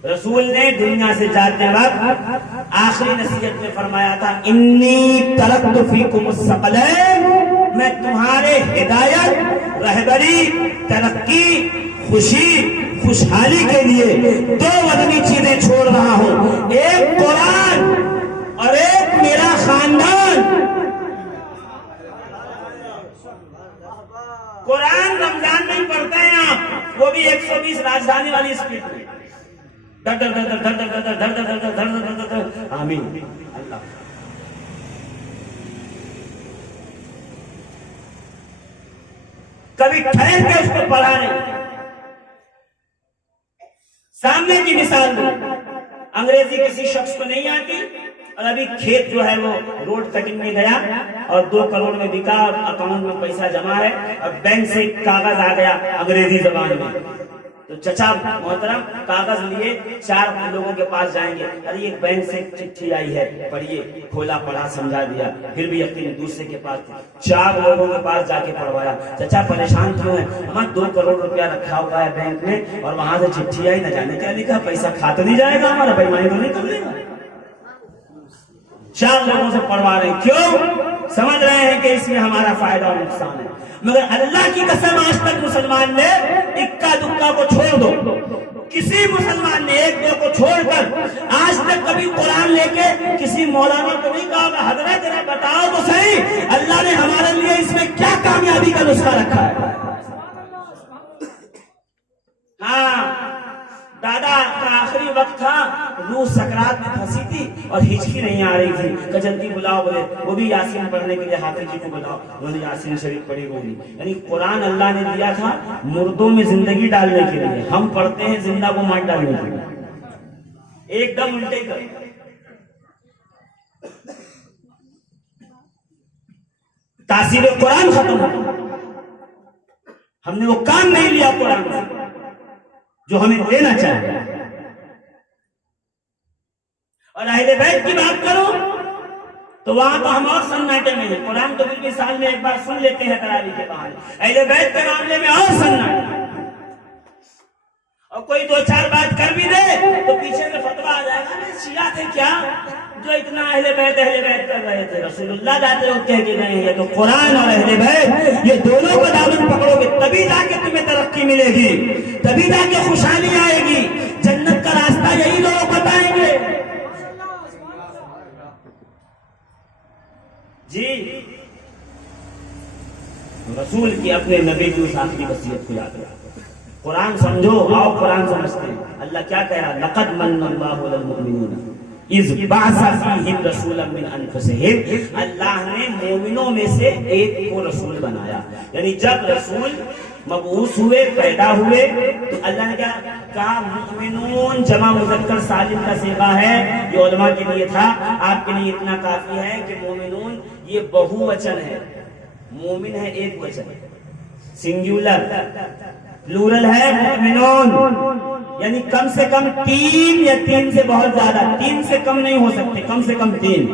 رسول نے دنیا سے جاتے وقت آخری نصیحت میں فرمایا تھا انی ترکت فیکم الثقلین، میں تمہارے ہدایت، رہبری، ترقی، خوشی، خوشحالی کے لیے 2 وطنی چیزیں چھوڑ رہا ہوں، ایک قرآن اور ایک میرا خاندان. قرآن رمضان میں پڑھتے ہیں آپ، وہ بھی 120 راجدھانی والی اسپیڈ میں. آمین اللہ. کبھی ٹھہر کے اس کو پڑھا نہیں. سامنے کی مثال میں انگریزی کسی شخص کو نہیں آتی اور ابھی کھیت جو ہے وہ روڈ کٹنگ میں گیا اور 2 کروڑ میں بکا اور اکاؤنٹ میں پیسہ جمع ہے اور بینک سے ایک کاغذ آ گیا انگریزی زبان میں. تو چچا محترم کاغذ لیے 4 لوگوں کے پاس جائیں گے. ارے یہ بینک سے چٹھی آئی ہے, پڑھیے. کھولا, پڑھا, سمجھا دیا. پھر بھی یقین دوسرے کے پاس 4 لوگوں کے پاس جا کے پڑھوایا. چچا پریشان کیوں ہے؟ ہمیں 2 کروڑ روپیہ رکھا ہوا ہے بینک میں اور وہاں سے چٹھی آئی, نہ جانے کیا لکھا, پیسہ کھا تو نہیں جائے گا ہمارا, بےایمانی تو نہیں کر لے گا. 4 لوگوں سے پڑھوا رہے ہیں. کیوں؟ سمجھ رہے ہیں کہ اس میں ہمارا فائدہ اور نقصان ہے. مگر اللہ کی قسم آج تک مسلمان نے اکا دکا کو چھوڑ دو, کسی مسلمان نے 1-2 کو چھوڑ کر آج تک کبھی قرآن لے کے کسی مولانا کو نہیں کہا حضرت ذرا بتاؤ تو صحیح اللہ نے ہمارے لیے اس میں کیا کامیابی کا نسخہ رکھا ہے. ہاں, دادا کا آخری وقت تھا, روح سکرات میں پھنسی تھی اور ہچکی نہیں آ رہی تھی. کہ جلدی بلاؤ, بولے وہ بھی یاسین پڑھنے کے لیے حافظ جی کو بلاؤ. انہوں نے یاسین شریف پڑھی ہوگی. یعنی قرآن اللہ نے دیا تھا مردوں میں زندگی ڈالنے کے لیے, ہم پڑھتے ہیں زندہ کو مار ڈالنے کے لیے. ایک دم الٹے کر. تاثیر قرآن ختم ہو. ہم نے وہ کام نہیں لیا قرآن سے جو ہمیں دینا چاہیے. اور اہل بیت کی بات کرو تو وہاں تو ہم اور سناٹے میں ہیں. قرآن تو بالکل سال میں ایک بار سن لیتے ہیں تراویح کے بہانے. اہل بیت کے معاملے میں اور سناٹے. اور کوئی 2-4 بات کر بھی دے تو پیچھے سے فتویٰ آ جائے گا, شیعہ تھے کیا جو اتنا اہل بیت کر رہے تھے. رسول اللہ جاتے وقت کہہ کے گئے ہیں تو قرآن اور اہل بیت یہ دونوں کو دامن پکڑو گے تبھی جا کے تمہیں ترقی ملے گی, تبھی جا کے خوشحالی آئے گی. جنت کا راستہ یہی لوگ بتائیں گے. جی رسول کی اپنے نبی کی اس آخری وصیت کو یاد رکھو. قرآن سمجھو, آؤ قرآن سمجھتے ہیں. اللہ کیا کہہ رہا, لقد من اللہ علی المؤمنین اذ بعث فیہم رسولا من انفسہم. اللہ نے مومنوں میں سے ایک کو رسول بنایا. یعنی جب رسول مبعوث ہوئے, پیدا ہوئے تو اللہ نے کیا کہا, مؤمنون جمع مذکر سالم کا صیغہ ہے. یہ علماء کے لیے تھا, آپ کے لیے اتنا کافی ہے کہ مومنون یہ بہو وچن ہے. مومن ہے ایک وچن, سنگیولر. پلورل ہے مؤمنون, یعنی کم سے کم 3 یا 3 سے بہت زیادہ, 3 سے کم نہیں ہو سکتے, کم سے کم 3.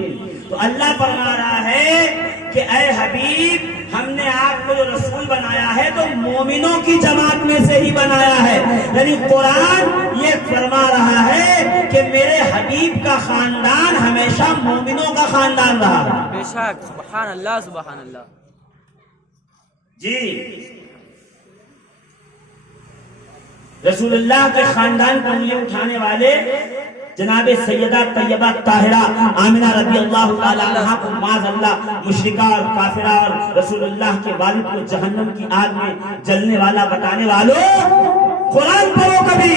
تو اللہ فرما رہا ہے کہ اے حبیب ہم نے آپ کو جو رسول بنایا ہے تو مومنوں کی جماعت میں سے ہی بنایا ہے. یعنی قرآن یہ فرما رہا ہے کہ میرے حبیب کا خاندان ہمیشہ مومنوں کا خاندان رہا. بے شک, سبحان اللہ سبحان اللہ. جی رسول اللہ کے خاندان پر یہ اٹھانے والے جناب سیدہ طیبہ طاہرہ آمنہ رضی اللہ تعالی عنہا کو معاذ اللہ مشرکہ اور کافرہ اور رسول اللہ کے والد کو جہنم کی آگ میں جلنے والا بتانے والوں, قرآن پڑھو کبھی.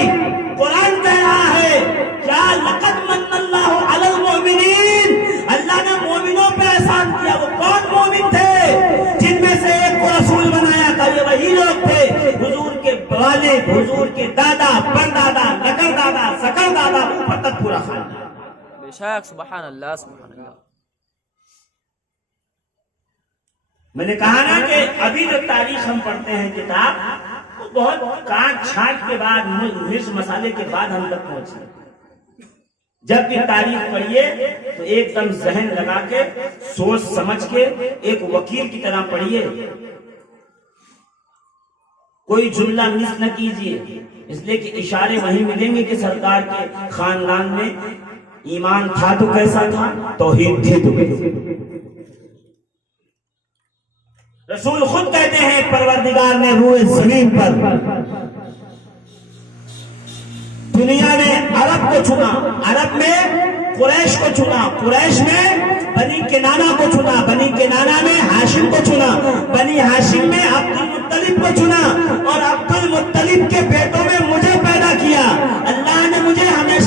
قرآن کہہ رہا ہے کیا لقد من اللہ علی المؤمنین, اللہ نے مومنوں پہ احسان کیا. وہ کون مومن تھے جن میں سے ایک کو رسول بنایا تھا؟ یہ وہی لوگ تھے حضور کے والد, حضور کے دادا, پردادا, نکر دادا, سکر دادا, اوپر تک پورا خاندان. بے شک, سبحان اللہ سبحان اللہ. میں نے کہا نا کہ ابھی جو تاریخ ہم پڑھتے ہیں کتاب وہ بہت کاٹ چھانٹ کے بعد, مرچ مسالے کے بعد ہم تک پہنچے. جب بھی تاریخ پڑھیے تو ایک دم ذہن لگا کے سوچ سمجھ کے ایک وکیل کی طرح پڑھیے. کوئی جملہ مس نہ کیجیے, اس لیے کہ اشارے وہیں ملیں گے کہ سرکار کے خاندان میں ایمان تھا تو کیسا تھا, توحید تھی تو کیسا. رسول خود کہتے ہیں پروردگار نے روئے زمین پر دنیا میں عرب کو چنا, عرب میں قریش کو چنا, قریش میں بنی کنانہ کو چنا, بنی کنانہ میں ہاشم کو چنا, بنی ہاشم میں عبد المطلب کو چنا, اور عبد المطلب کے بیٹوں میں مجھے پیدا کیا. اللہ نے مجھے ہمیں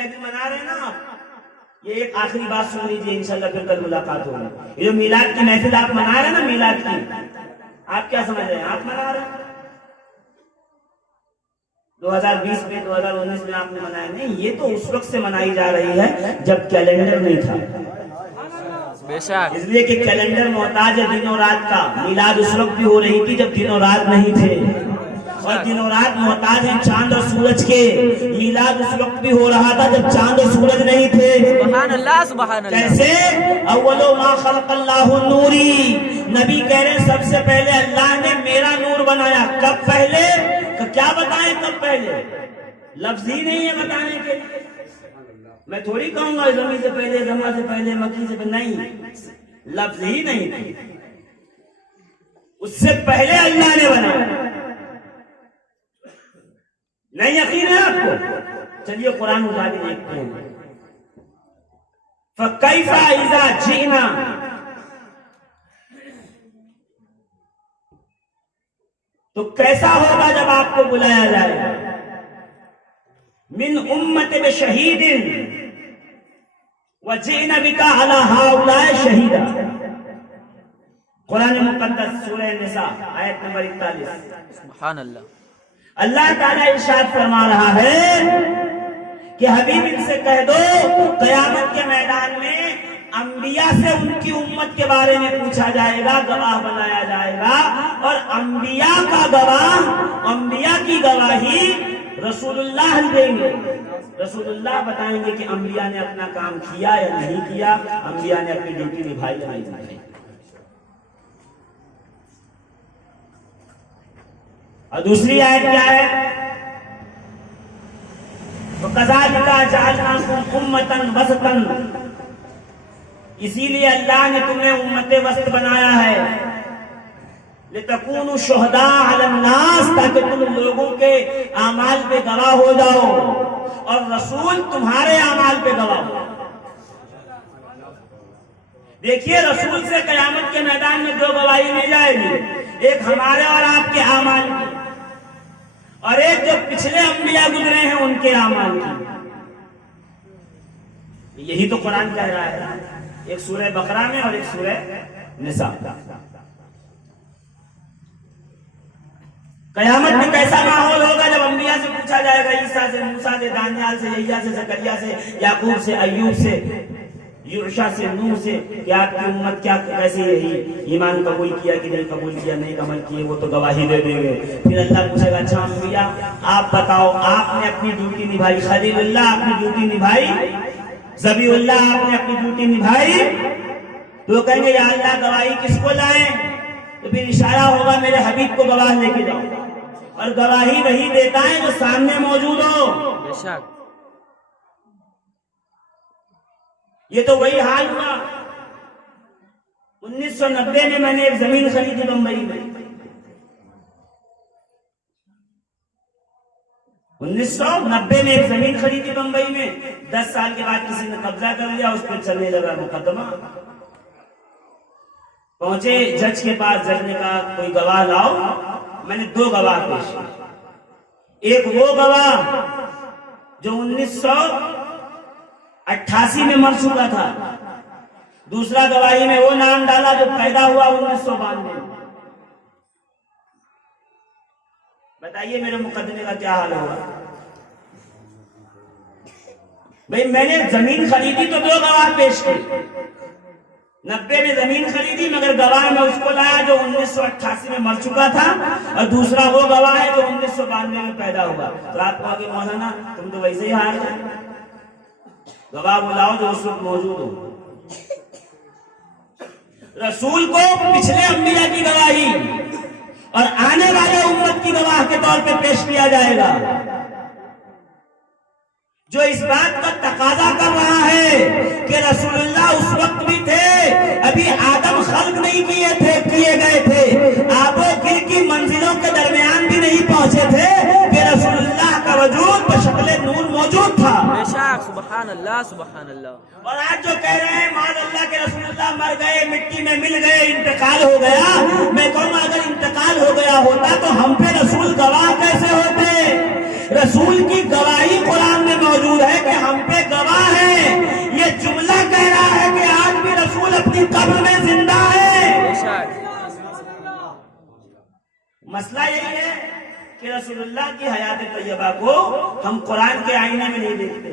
محفل منا رہے ہیں نا آپ، یہ ایک آخری بات سن لیجیے، انشاءاللہ پھر کل ملاقات ہوگی۔ یہ جو میلاد کی محفل آپ منا رہے ہیں نا، میلاد کی، آپ کیا سمجھ رہے ہیں؟ آپ منا رہے ہیں 2020 میں 2019 میں آپ نے منایا نہیں، یہ تو اس وقت سے منائی جا رہی ہے جب کیلنڈر نہیں تھا، بے شک، اس لیے کہ کیلنڈر محتاج ہے دن و رات کا۔ میلاد اس وقت بھی ہو رہی تھی جب دن و رات نہیں تھے، اور دن و رات محتاج ہیں چاند اور سورج کے۔ میلاد اس وقت بھی ہو رہا تھا جب چاند اور سورج نہیں تھے۔ سبحان اللہ سبحان اللہ۔ کیسے؟ اول ما خلق اللہ نوری، نبی کہہ رہے ہیں سب سے پہلے اللہ نے میرا نور بنایا۔ کب پہلے؟ کیا بتائیں کب پہلے؟ لفظ ہی نہیں ہے بتانے کے لیے۔ میں تھوڑی کہوں گا زمین سے پہلے، زماں سے پہلے، مکی سے پہلے، نہیں، لفظ ہی نہیں تھی، اس سے پہلے اللہ نے بنایا۔ نہیں یقین ہے آپ کو؟ چلیے قرآن اٹھا کے دیکھتے ہیں۔ فَكَيْفَ إِذَا جِئْنَا، تو کیسا ہوگا جب آپ کو بلایا جائے گا؟ من امت بشہید وجئنا بک علی ہؤلاء شہیدا، قرآن مقدس سورہ نساء آیت نمبر 41۔ سبحان اللہ۔ اللہ تعالیٰ ارشاد فرما رہا ہے کہ حبیب ان سے کہہ دو قیامت کے میدان میں انبیاء سے ان کی امت کے بارے میں پوچھا جائے گا، گواہ بنایا جائے گا، اور انبیاء کا گواہ، انبیاء کی گواہی رسول اللہ دیں گے۔ رسول اللہ بتائیں گے کہ انبیاء نے اپنا کام کیا یا نہیں کیا، انبیاء نے اپنی ڈیوٹی نبھائی یا نہیں نبھائی۔ اور دوسری آیت کیا ہے؟ وَكَذَلِكَ جَعَلْنَاكُمْ أُمَّةً وَسَطًا، اسی لیے اللہ نے تمہیں امت وسط بنایا ہے، لِتَكُونُوا شُهَدَاءَ عَلَى النَّاسِ، تاکہ تم لوگوں کے اعمال پہ گواہ ہو جاؤ، اور رسول تمہارے اعمال پہ گواہ ہو۔ دیکھیے رسول سے قیامت کے میدان میں دو گواہی مل جائے گی، ایک ہمارے اور آپ کے اعمال کی، اور ایک جو پچھلے انبیاء گزرے ہیں ان کے اعمال کی۔ یہی تو قرآن کہہ رہا ہے، ایک سورہ بقرہ میں اور ایک سورہ نساء۔ قیامت میں کیسا ماحول ہوگا جب انبیاء سے پوچھا جائے گا، عیسیٰ سے، موسیٰ سے، دانیال سے، یحییٰ سے، زکریا سے، یعقوب سے، ایوب سے، یوشع سے، نوح سے، کہ آپ کی امت کیا کیسے ایمان قبول کیا کہ نہیں قبول کیا، نہیں عمل کیے، وہ تو گواہی دے دیں گے۔ پھر اللہ پوچھے گا اچھا انبیاء آپ بتاؤ آپ نے اپنی ڈیوٹی نبھائی؟ خلیل اللہ اپنی ڈیوٹی نبھائی؟ ذبیح اللہ آپ نے اپنی ڈیوٹی نبھائی؟ تو کہیں گے یا اللہ گواہی کس کو لائیں؟ تو پھر اشارہ ہوگا میرے حبیب کو گواہ لے کے جاؤ، اور گواہی وہی دیتا ہے جو سامنے موجود ہو۔ بے شک، یہ تو وہی حال ہوا 1990 میں، میں نے ایک زمین خریدی بمبئی میں۔ 1990 میں ایک زمین خریدی بمبئی میں، 10 سال کے بعد کسی نے قبضہ کر لیا، اس پہ چلنے لگا مقدمہ۔ پہنچے جج کے پاس، جج نے کہا کوئی گواہ لاؤ۔ میں نے 2 گواہ پیش کیے، ایک وہ گواہ جو 1988 میں مر چکا تھا، دوسرا گواہی میں وہ نام ڈالا جو پیدا ہوا 1992 میں۔ بتائیے میرے مقدمے کا کیا حال ہوگا؟ بھئی میں نے زمین خریدی تو 2 گواہ پیش کی، 90 میں زمین خریدی، مگر گواہ میں اس کو لایا جو 1988 میں مر چکا تھا، اور دوسرا وہ گواہ ہے جو 1992 میں پیدا ہوا۔ تو آپ کہو گے مولانا تم تو ویسے ہی ہار گئے، گواہ بلاؤ جو اس وقت موجود ہو۔ رسول کو پچھلے انبیاء کی گواہی اور آنے والے امت کی گواہ کے طور پہ پیش کیا جائے گا، جو اس بات کا تقاضا کر رہا ہے کہ رسول اللہ اس وقت بھی تھے، ابھی آدم خلق نہیں کیے گئے تھے، آب و گل کی منزلوں کے درمیان بھی نہیں پہنچے تھے کہ رسول اللہ کا وجود بشکل نور موجود تھا۔ بے شک، سبحان اللہ سبحان اللہ۔ اور آج جو کہہ رہے ہیں معاذ اللہ کے رسول اللہ مر گئے، مٹی میں مل گئے، انتقال ہو گیا، میں کہوں گا اگر انتقال ہو گیا ہوتا تو ہم پہ رسول گواہ کیسے ہوتے؟ رسول کی گواہی قرآن میں موجود ہے کہ ہم پہ مسئلہ یہی ہے کہ رسول اللہ کی حیات طیبہ کو ہم قرآن کے آئینے میں نہیں دیکھتے.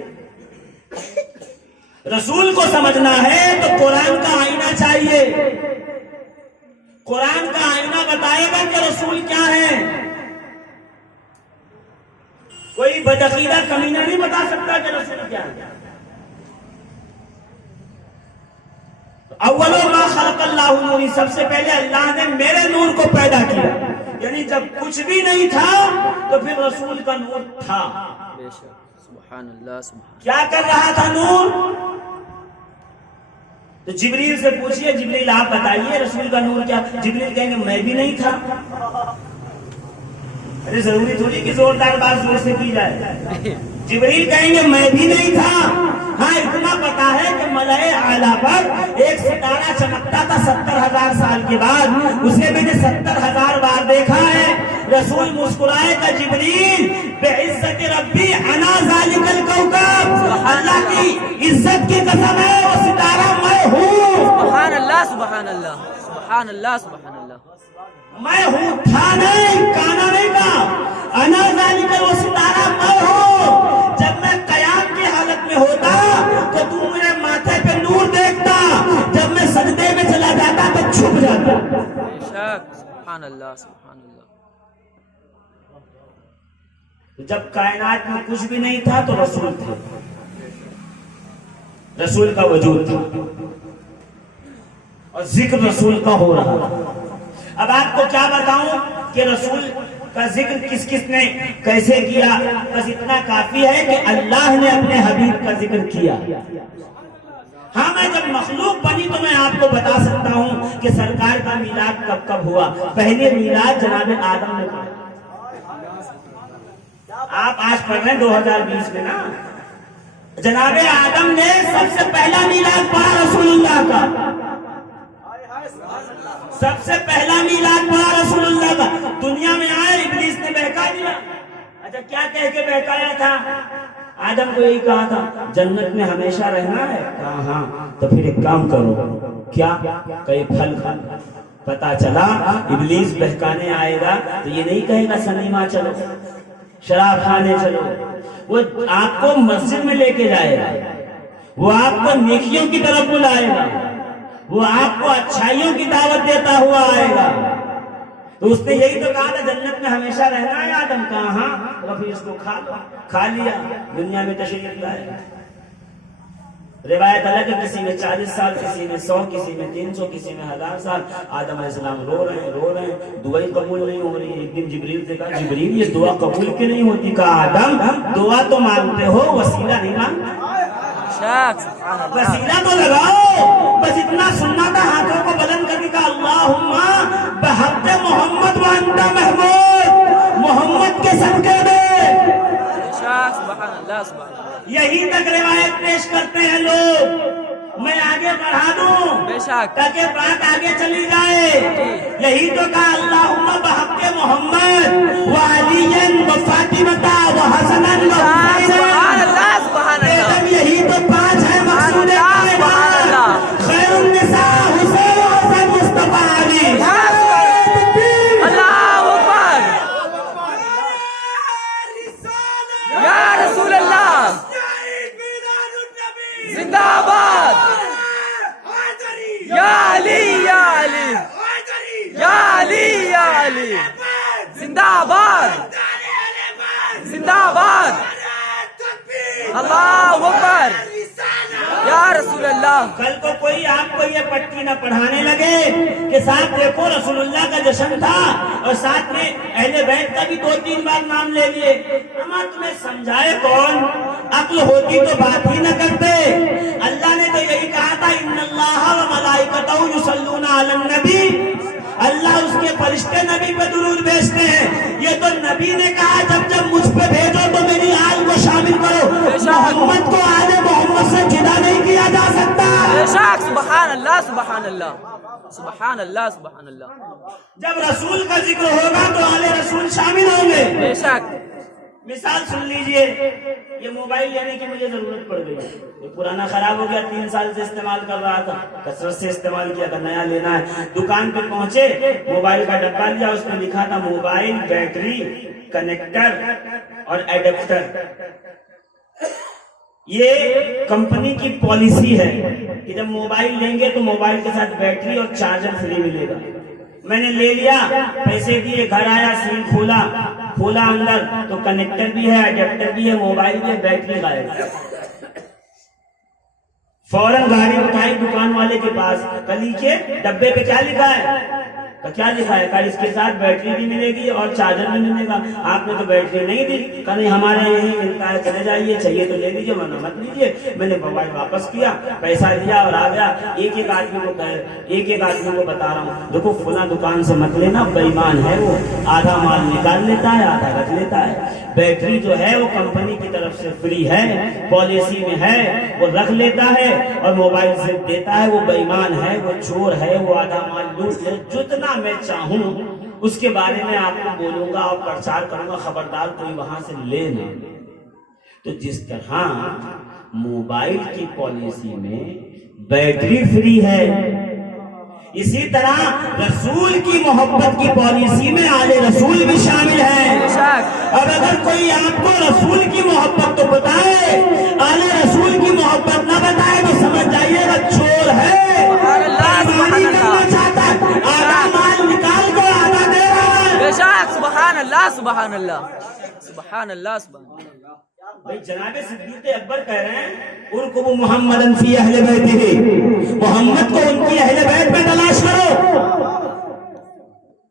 رسول کو سمجھنا ہے تو قرآن کا آئینہ چاہیے. قرآن کا آئینہ بتائے گا کہ رسول کیا ہے. کوئی بدعقیدہ کمینہ نہیں بتا سکتا کہ رسول کیا ہے. اول ما خلق اللہ نوری، سب سے پہلے اللہ نے میرے نور کو پیدا کیا. یعنی جب کچھ بھی نہیں تھا تو پھر رسول کا نور تھا. بے شک سبحان اللہ سبحان. کیا کر رہا تھا نور؟ تو جبریل سے پوچھئے، جبریل آپ بتائیے رسول کا نور کیا. جبریل کہیں گے میں بھی نہیں تھا. ارے ضروری تھوڑی کہ زوردار بات زور سے کی جائے. جبریل کہیں گے میں بھی نہیں تھا. ہاں اتنا پتا ہے کہ ملائے اعلیٰ پر ایک ستارہ چمکتا تھا 70,000 سال کے بعد، اسے میں نے 70,000 بار دیکھا ہے. رسول مسکرائے گا جبریل بعزت ربی انا ذالک الکوکب، اللہ کی عزت کی قسم ہے وہ ستارہ میں ہوں. سبحان اللہ سبحان اللہ سبحان اللہ سبحان اللہ. میں ہوں، تھا نہیں، کانا نہیں کا. انا ذالک وہ ستارہ میں ہوں. جب میں قیام کی حالت میں ہوتا تو تو میرے ماتھے پہ نور دیکھتا، جب میں سجدے میں چلا جاتا تو چھپ جاتا. بے شک سبحان اللہ سبحان اللہ. جب کائنات میں کچھ بھی نہیں تھا تو رسول تھے، رسول کا وجود تھا اور ذکر رسول کا ہو رہا تھا. اب آپ کو کیا بتاؤں کہ رسول کا ذکر کس کس نے کیسے کیا. بس اتنا کافی ہے کہ اللہ نے اپنے حبیب کا ذکر کیا. ہاں میں جب مخلوق بنی تو میں آپ کو بتا سکتا ہوں کہ سرکار کا میلاد کب کب ہوا. پہلے میلاد جناب آدم نے کیا. آپ آج پڑھ رہے ہیں 2020 میں نا. جناب آدم نے سب سے پہلا میلاد پڑھا رسول اللہ کا. سب سے پہلا میلاد پڑھا رسول اللہ کا. دنیا میں آئے ابلیس نے بہکا دیا. اچھا کیا کہہ کے بہکایا تھا؟ آدم کو یہی کہا تھا جنت میں ہمیشہ رہنا ہے. کہا ہاں. تو پھر ایک کام کرو. کیا؟ کئی پھل کھانا. پتا چلا ابلیس بہکانے آئے گا تو یہ نہیں کہے گا سنیما چلو، شراب کھانے چلو. وہ آپ کو مسجد میں لے کے جائے گا، وہ آپ کو نیکیوں کی طرف بلائے گا، وہ آپ کو اچھائیوں کی دعوت دیتا ہوا آئے گا. تو اس نے یہی تو کہا تھا جنت میں ہمیشہ رہنا ہے. آدم کہا ہاں. تو پھر اس کو کھا لیا، دنیا میں تشریف لائے. روایت الگ ہے، کسی میں 40 سال، کسی میں 100، کسی میں 300، کسی میں 1000 سال. آدم علیہ السلام رو رہے ہیں، دعائیں قبول نہیں ہو رہی. ایک دن جبریل سے کہا جبریل یہ دعا قبول کیوں نہیں ہوتی؟ کہا آدم دعا تو مانگتے ہو، وسیلہ نہیں مانگتے. وسیلہ تو لگاؤ. بس اتنا سننا تھا. ہاتھوں کو بلند کر کے کہا اللہم بحق محمد وانت محمود، محمد کے صدقے میں. سبحان اللہ سبحان اللہ. یہی تک روایت پیش کرتے ہیں لوگ. میں آگے بڑھا دوں بے شک تاکہ بات آگے چلی جائے. یہی تو کہا اللہم بحق محمد وعلی وفاطمہ وحسنا سبحان اللہ سبحان اللہ. یہی تو 5 ہے مقصود کائنات. خیر النساء حسین حسن مصطفیٰ علی. اللہ اکبر. یا رسول اللہ زندہ باد. یا علی یا علی یا علی یا علی. زندہ باد زندہ باد. اللہ اکبر. یا رسول اللہ. کل کو کوئی آپ کو یہ پٹی نہ پڑھانے لگے کہ ساتھ دیکھو رسول اللہ کا جشن تھا اور ساتھ میں اہل بیت کا بھی 2-3 بار نام لے لیے. اما تمہیں سمجھائے کون؟ عقل ہوتی تو بات ہی نہ کرتے. اللہ نے تو یہی کہا تھا ان اللہ و ملائکتہ یصلون علی النبی. اللہ اس کے فرشتے نبی پہ درود بھیجتے ہیں. یہ تو نبی نے کہا جب جب مجھ پہ بھیجو تو میری آل کو شامل کرو. محمد کو آل محمد سے جدا نہیں کیا جا سکتا. سبحان اللہ سبحان اللہ سبحان اللہ سبحان اللہ. جب رسول کا ذکر ہوگا تو آل رسول شامل ہوں گے. بے شک مثال سن لیجئے، یہ موبائل لینے کی مجھے ضرورت پڑ گئی، یہ پرانا خراب ہو گیا، 3 سال سے استعمال کر رہا تھا، کثرت سے استعمال کیا تھا، نیا لینا ہے۔ دکان پہ پہنچے، موبائل کا ڈبہ لیا، اس میں لکھا تھا موبائل، بیٹری، کنیکٹر اور ایڈیپٹر۔ یہ کمپنی کی پالیسی ہے کہ جب موبائل لیں گے تو موبائل کے ساتھ بیٹری اور چارجر فری ملے گا۔ میں نے لے لیا، پیسے دیے، گھر آیا، سیم کھولا اندر تو کنیکٹر بھی ہے، ایڈیپٹر بھی ہے، موبائل بھی ہے، بیٹری غائب۔ فوراً گاڑی اٹھائی دکان والے کے پاس، کلی کے ڈبے پہ کیا لکھا ہے؟ کیا لکھا ہے؟ اس کے ساتھ بیٹری بھی ملے گی اور چارجر بھی ملے گا۔ آپ نے تو بیٹری نہیں دی، نہیں ہمارے یہی ملتا ہے، چلے جائیے، چاہیے تو لے لیجیے ورنہ مت لیجیے۔ میں نے موبائل واپس کیا، پیسہ دیا اور آ گیا۔ ایک آدمی کو بتا رہا ہوں، دیکھو فلاں دکان سے مت لینا، بے ایمان ہے وہ، آدھا مال نکال لیتا ہے، آدھا رکھ لیتا ہے۔ بیٹری جو ہے وہ کمپنی کی طرف سے فری ہے، پالیسی میں ہے، وہ رکھ لیتا ہے، اور موبائل سے دیتا ہے، وہ بے ایمان ہے، وہ چور ہے، وہ آدھا مال لوٹ لے۔ جتنا میں چاہوں اس کے بارے میں آپ کو بولوں گا اور پرچار کروں گا، خبردار کوئی وہاں سے لے نہ۔ تو جس طرح موبائل کی پالیسی میں بیٹری فری ہے، اسی طرح رسول کی محبت کی پالیسی میں آل رسول بھی شامل ہے۔ اب اگر کوئی آپ کو رسول کی محبت تو بتائے، آل رسول کی محبت نہ بتائے تو سمجھ جائیے گا چور ہے، بےایمانی کرنا چاہتا ہے، آدھا مال نکال کر آدھا دے رہا ہے۔ بے شک، سبحان اللہ، سبحان اللہ، سبحان اللہ، سبحان اللہ۔ بھائی جناب صدیق اکبر کہہ رہے ہیں ارکبوا محمدًا فی اہل بیتہ، محمد کو ان کی اہل بیت میں تلاش کرو،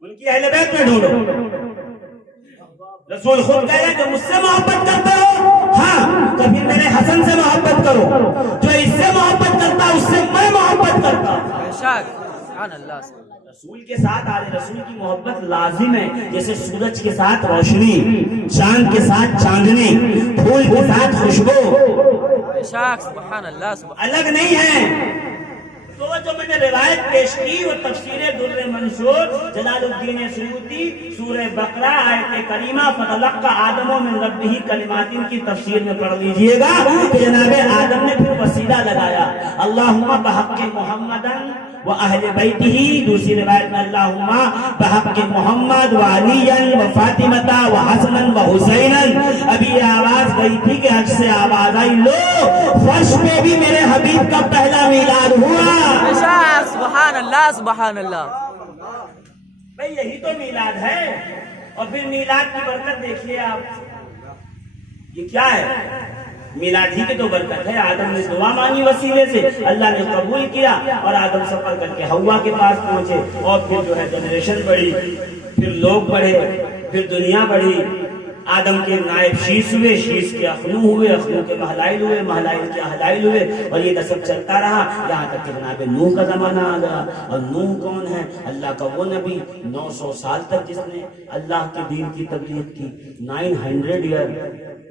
ان کی اہل بیت میں ڈھونڈو۔ رسول خود کہہ رہے ہیں جو مجھ سے محبت کرتے ہو، ہاں کبھی میرے حسن سے محبت کرو، جو اس سے محبت کرتا اس سے میں محبت کرتا۔ بے شک، سبحان اللہ۔ رسول کے ساتھ آل رسول کی محبت لازم ہے، جیسے سورج کے ساتھ روشنی، چاند کے ساتھ چاندنی، پھول کے ساتھ خوشبو، بے شک، سبحان اللہ، سبحان الگ نہیں ہے۔ تو جو میں نے روایت پیش کی وہ تفسیر در منصور جلال الدین سیوطی سورہ بقرہ آیت کریمہ فتلقى آدم من ربہ کلمات کی تفسیر میں پڑھ لیجئے گا کہ جناب آدم نے پھر وسیلہ لگایا، اللہم بحق محمدً و اہل بیتہ، دوسری روایت میں اللہم بحق محمد و علی و فاطمہ و حسن و حسین۔ ابھی یہ آواز گئی تھی کہ حج سے آواز آئی، لو فرش پہ بھی میرے حبیب کا پہلا میلاد ہوا۔ بے شک، سبحان اللہ، سبحان اللہ۔ بھئی یہی تو میلاد ہے، اور پھر میلاد کی برکت دیکھیے آپ، یہ کیا ہے؟ میلاد ہی کی تو برکت ہے۔ آدم نے دعا مانگی وسیلے سے، اللہ نے قبول کیا، اور آدم سفر کر کے حوا کے پاس پہنچے، اور پھر جو ہے جنریشن بڑھی، پھر لوگ بڑھے، پھر دنیا بڑھی۔ آدم کے نائب شیش ہوئے، شیش کے اخنو ہوئے، اخنو کے مہلائل ہوئے، مہلائل کے اہلائل ہوئے، اور یہ نسب چلتا رہا یہاں تک کہ جناب نوح کا زمانہ آ گیا۔ اور نوح کون ہے؟ اللہ کا وہ نبی 900 سال تک جس نے اللہ کے دین کی تبلیغ کی، 900 ایئر،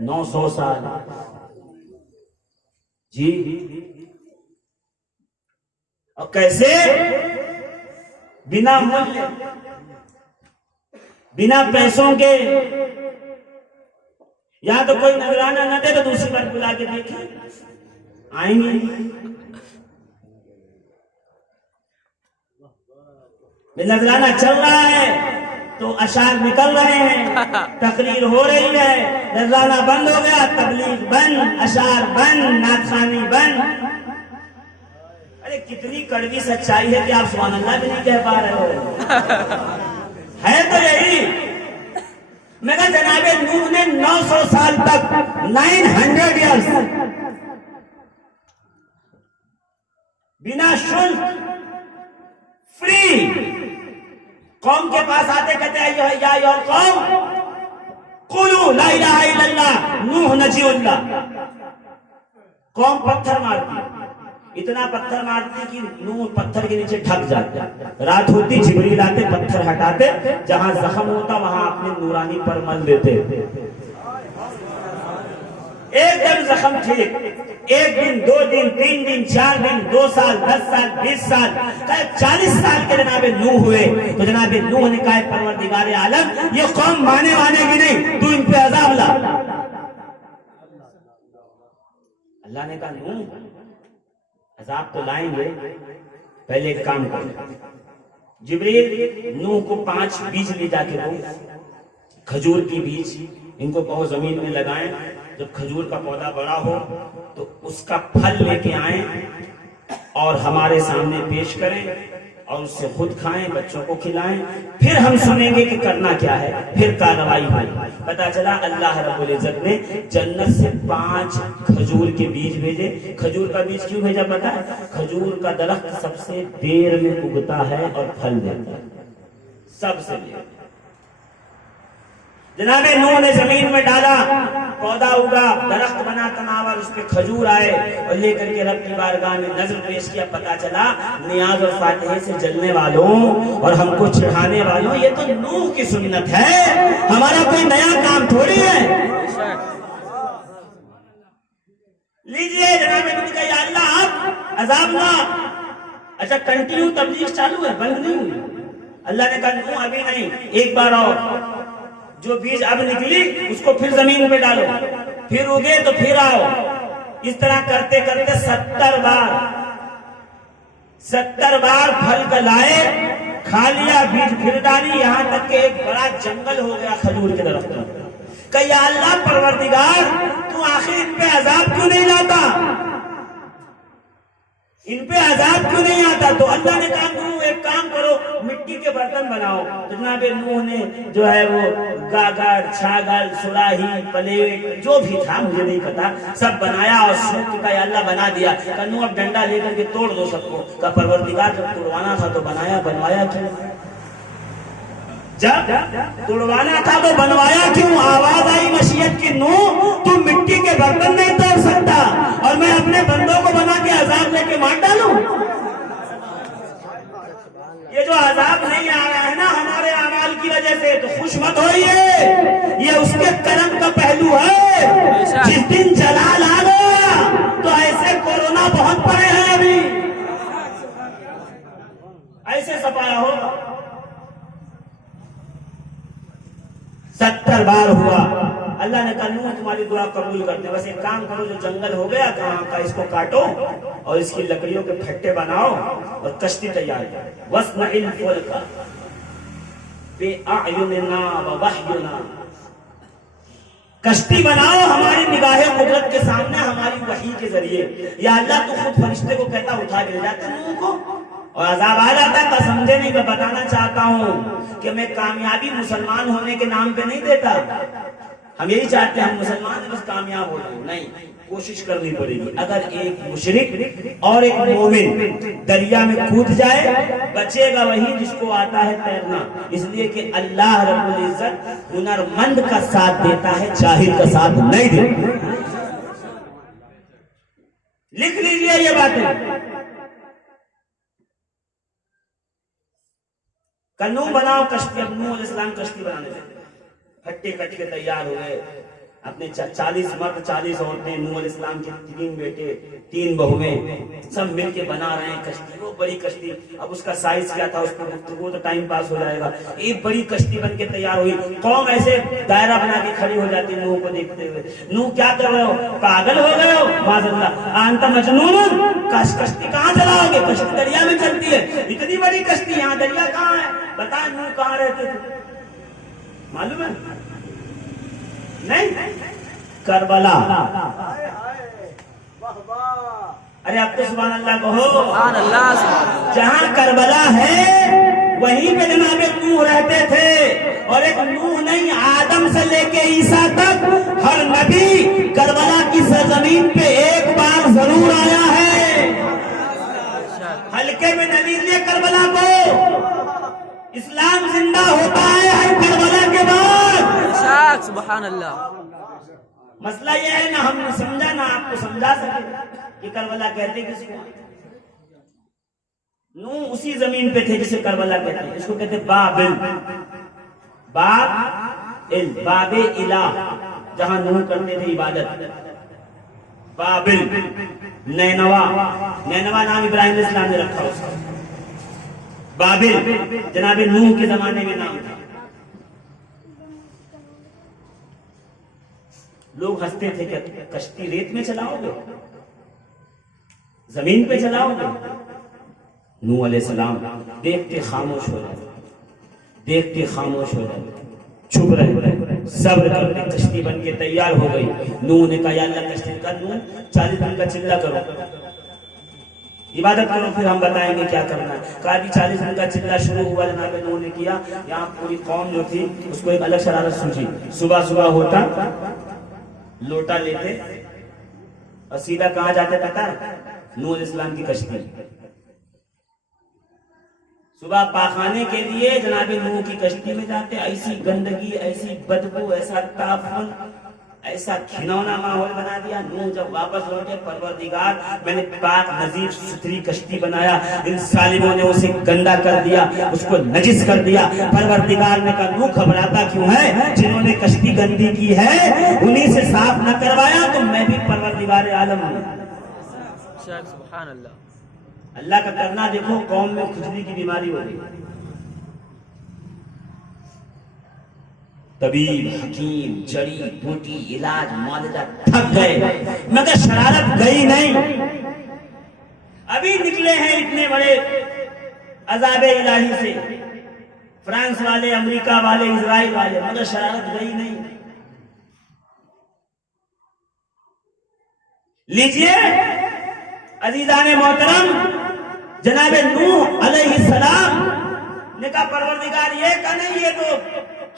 900 سال جی۔ اور کیسے؟ بنا مل، بنا پیسوں کے۔ یا تو کوئی نذرانہ نہ دے تو دوسری بار بلا کے دیکھیں، آئیں گے۔ نذرانہ چل رہا ہے تو اشعار نکل رہے ہیں، تقریر ہو رہی ہے، نذرانہ بند ہو گیا، تبلیغ بند، اشعار بند، نعت خوانی بند۔ ارے کتنی کڑوی سچائی ہے کہ آپ سبحان اللہ بھی نہیں کہہ پا رہے ہو۔ ہے تو یہی، میں کہا جناب نوح نے 900 سال تک، 900 ایئرز بنا شلک، فری، قوم کے پاس آتے کہتے ہیں یا ایھا القوم قولوا لا الہ الا اللہ نوح نجی اللہ۔ قوم پتھر مارتی، اتنا پتھر مارتی کہ نوح پتھر کے نیچے ڈھک جاتے، رات ہوتی جبریل آتے پتھر ہٹاتے، جہاں زخم ہوتا وہاں اپنے نورانی پر مل دیتے، ایک دم زخم ٹھیک۔ ایک دن، 2 دن، 3 دن، 4 دن، 2 سال، 10 سال، 20 سال، 40 سال کے جناب نوح ہوئے تو جناب نوح نے کہا پروردگار عالم یہ قوم مانے گی نہیں، تو ان پہ عذاب لا۔ اللہ نے کہا نوح عذاب تو لائیں گے، پہلے ایک کام کرو، جبریل نوح کو 5 بیج لے جا کے دو، کھجور کی بیج، ان کو کہو زمین میں لگائیں، جب کھجور کا پودا بڑا ہو تو اس کا پھل لے کے آئیں اور ہمارے سامنے پیش کریں اور اس سے خود کھائیں، بچوں کو کھلائیں، پھر ہم سنیں گے کہ کرنا کیا ہے، پھر کارروائی ہوئی۔ پتا چلا اللہ رب العزت نے جنت سے 5 کھجور کے بیج بھیجے۔ کھجور کا بیج کیوں بھیجا پتا ہے؟ کھجور کا درخت سب سے دیر میں اگتا ہے اور پھل دیتا ہے، سب سے دیر۔ جناب نوح نے زمین میں ڈالا، پودا اگا، درخت بنا تناور، اس پہ کھجور آئے اور لے کر کے رب کی بارگاہ میں نظر پیش کیا۔ پتا چلا نیاز اور فاتحے سے جلنے والوں اور ہم کو چڑھانے والوں یہ تو نوح کی سنت ہے، ہمارا کوئی نیا کام تھوڑی ہے۔ لیجئے جناب نوح کا یا اللہ آپ عذاب نہ، اچھا کنٹینیو تبلیغ چالو ہے، بند نہیں ہوئی۔ اللہ نے کہا نوح ابھی نہیں، ایک بار اور، جو بیج اب نکلی اس کو پھر زمین پہ ڈالو، پھر اگے تو پھر آؤ۔ اس طرح کرتے کرتے 70 بار پھل کا لائے، کھا لیا، بیج پھر ڈالی، یہاں تک کہ ایک بڑا جنگل ہو گیا کھجور کے درخت کا۔ کہ یا اللہ پروردگار تو آخر ان پہ عذاب کیوں نہیں لاتا، ان پہ عذاب کیوں نہیں آتا؟ تو اللہ نے کہا نوح ایک کام کرو، مٹی کے برتن بناؤ۔ جناب نوح نے جو ہے وہ گاگڑ، چھاگل، سراہی، پلیٹ، جو بھی تھا مجھے نہیں پتا، سب بنایا اور سب کا یا اللہ بنا دیا۔ کہ نوح اب ڈنڈا لے کر کے توڑ دو سب کو۔ کہ پروردگار جب توڑوانا تھا تو بنوایا کیوں؟ جب توڑوانا تھا تو بنوایا کیوں؟ آواز آئی مشیت کی نوح تم مٹی کے برتن نہیں توڑ سکتا اور میں اپنے بندوں کو بنا کے عذاب لے کے مار ڈالوں؟ یہ جو عذاب نہیں آ رہا ہے نا ہمارے اعمال کی وجہ سے، تو خوش مت ہوئیے، یہ اس کے کرم کا پہلو ہے۔ جس دن جلال آ گیا تو ایسے کورونا بہت پڑے ہیں، ابھی ایسے سفایا ہوگا۔ 70 بار ہوا۔ اللہ نے کہا نوح تمہاری دعا قبول کرتے، بس ایک کام کرو، جو جنگل ہو گیا کہاں کا اس کو کاٹو اور اس کی لکڑیوں کے پھٹے بناؤ اور کشتی تیار کرو۔ وَاصْنَعِ الْفُلْكَ بِأَعْيُنِنَا وَوَحْيِنَا، کشتی بناؤ ہماری نگاہ قدرت کے سامنے، ہماری وحی کے ذریعے۔ یا اللہ تو خود فرشتے کو کہتا اٹھا کے لے جاتا نوح کو اور عذاب آ جاتا ہے۔ سمجھے نہیں، میں بتانا چاہتا ہوں کہ میں کامیابی مسلمان ہونے کے نام پہ نہیں دیتا۔ ہم یہی چاہتے ہیں ہم مسلمان ہیں بس کامیاب ہو جائیں، نہیں، کوشش کرنی پڑے گی۔ اگر ایک مشرک اور ایک مومن دریا میں کود جائے بچے گا وہی جس کو آتا ہے تیرنا، اس لیے کہ اللہ رب العزت ہنرمند کا ساتھ دیتا ہے، جاہل کا ساتھ نہیں دیتا۔ لکھ لیجئے یہ باتیں۔ نوح بناؤ کشتی، اب نوح علیہ السلام کشتی بنانے لگے، پھٹے کٹ کے تیار ہوئے، اپنے 40 مرد 40 عورتیں، نوح علیہ السلام کے 3 بیٹے 3 بہویں، سب مل کے بنا رہے ہیں کشتی، وہ بڑی کشتی۔ اب اس کا سائز کیا تھا، اس پر گفتگو تو ٹائم پاس ہو جائے گا۔ ایک بڑی کشتی بن کے تیار ہوئی، قوم ایسے دائرہ بنا کے کھڑی ہو جاتی نوح کو دیکھتے ہوئے۔ نوح کیا کر رہے ہو، پاگل ہو گئے ہو؟ معاذ اللہ، انت مجنون، کشتی کہاں چلاؤ گے؟ کشتی دریا میں چلتی ہے، اتنی بڑی کشتی، یہاں دریا کہاں ہے؟ بتائیں نوح کہاں رہتے تھے؟ معلوم ہے نہیں؟ کربلا۔ ارے اب تو سبحان اللہ کہو۔ سبحان اللہ، سبحان اللہ۔ جہاں کربلا ہے وہیں پہ جناب نوح رہتے تھے، اور ایک نوح نہیں، آدم سے لے کے عیسیٰ تک ہر نبی کربلا کی سرزمین پہ ایک بار ضرور آیا ہے۔ ہلکے میں نہ لیجیے کربلا کو، اسلام زندہ ہوتا ہے ہر کربلا کے بعد۔ سبحان اللہ۔ مسئلہ یہ ہے نہ ہم نے سمجھا نہ آپ کو سمجھا سکے کہ کربلا کہتے کس کو۔ نوح اسی زمین پہ تھے جسے کربلا کہتے ہیں، اس کو کہتے بابل، باب الہ، جہاں نوح کرتے تھے عبادت۔ بابل، نینوا نام ابراہیم علیہ السلام نے رکھا اس کا. بابل جناب نوح کے زمانے میں نام تھا. لوگ ہنستے تھے کہ کشتی ریت میں چلاؤ گے، زمین پہ چلاؤ گے. نوح علیہ السلام دیکھتے خاموش ہو جائے، دیکھتے خاموش ہو جائے، چھپ رہے، صبر کرتے. کشتی بن کے تیار ہو گئی. نوح نے کہا یا اللہ کشتی کا نوح 40 دن کا چلہ کرو، عبادت کرو، پھر ہم بتائیں گے کیا کرنا ہے. کہا بھی 40 دن کا چلہ شروع ہوا. جناب نوح نے کیا. یہاں پوری قوم جو تھی اس کو ایک الگ شرارت سوچی. صبح ہوتا لوٹا لیتے اور سیدھا کہاں جاتے پتا ہے؟ نوح علیہ السلام کی کشتی. صبح پاخانے کے لیے جناب نوح کی کشتی میں جاتے. ایسی گندگی، ایسی بدبو، ایسا تعفن، ایسا گھنونا ماحول بنا دیا. نوح جب واپس لوٹے، پروردگار میں نے پاک نظیف ستھری کشتی بنایا، ان ظالموں نے اسے گندا کر دیا، اس کو نجس کر دیا. پروردگار نے کہا نوح گھبراتا کیوں ہے؟ جنہوں نے کشتی گندی کی ہے انہی سے صاف نہ کروایا تو میں بھی پروردگار عالم ہوں. سبحان اللہ. اللہ کا کرنا دیکھو، قوم میں کھجلی کی بیماری ہو گئی. طبیب، حکیم، جڑی بوٹی، علاج، معالجہ تھک گئے مگر شرارت گئی نہیں. ابھی نکلے ہیں اتنے بڑے عذاب الہی سے، فرانس والے، امریکہ والے، اسرائیل والے، مگر شرارت گئی نہیں. لیجئے عزیزان محترم، جناب نوح علیہ السلام نے کہا پروردگار یہ کہ نہیں، یہ تو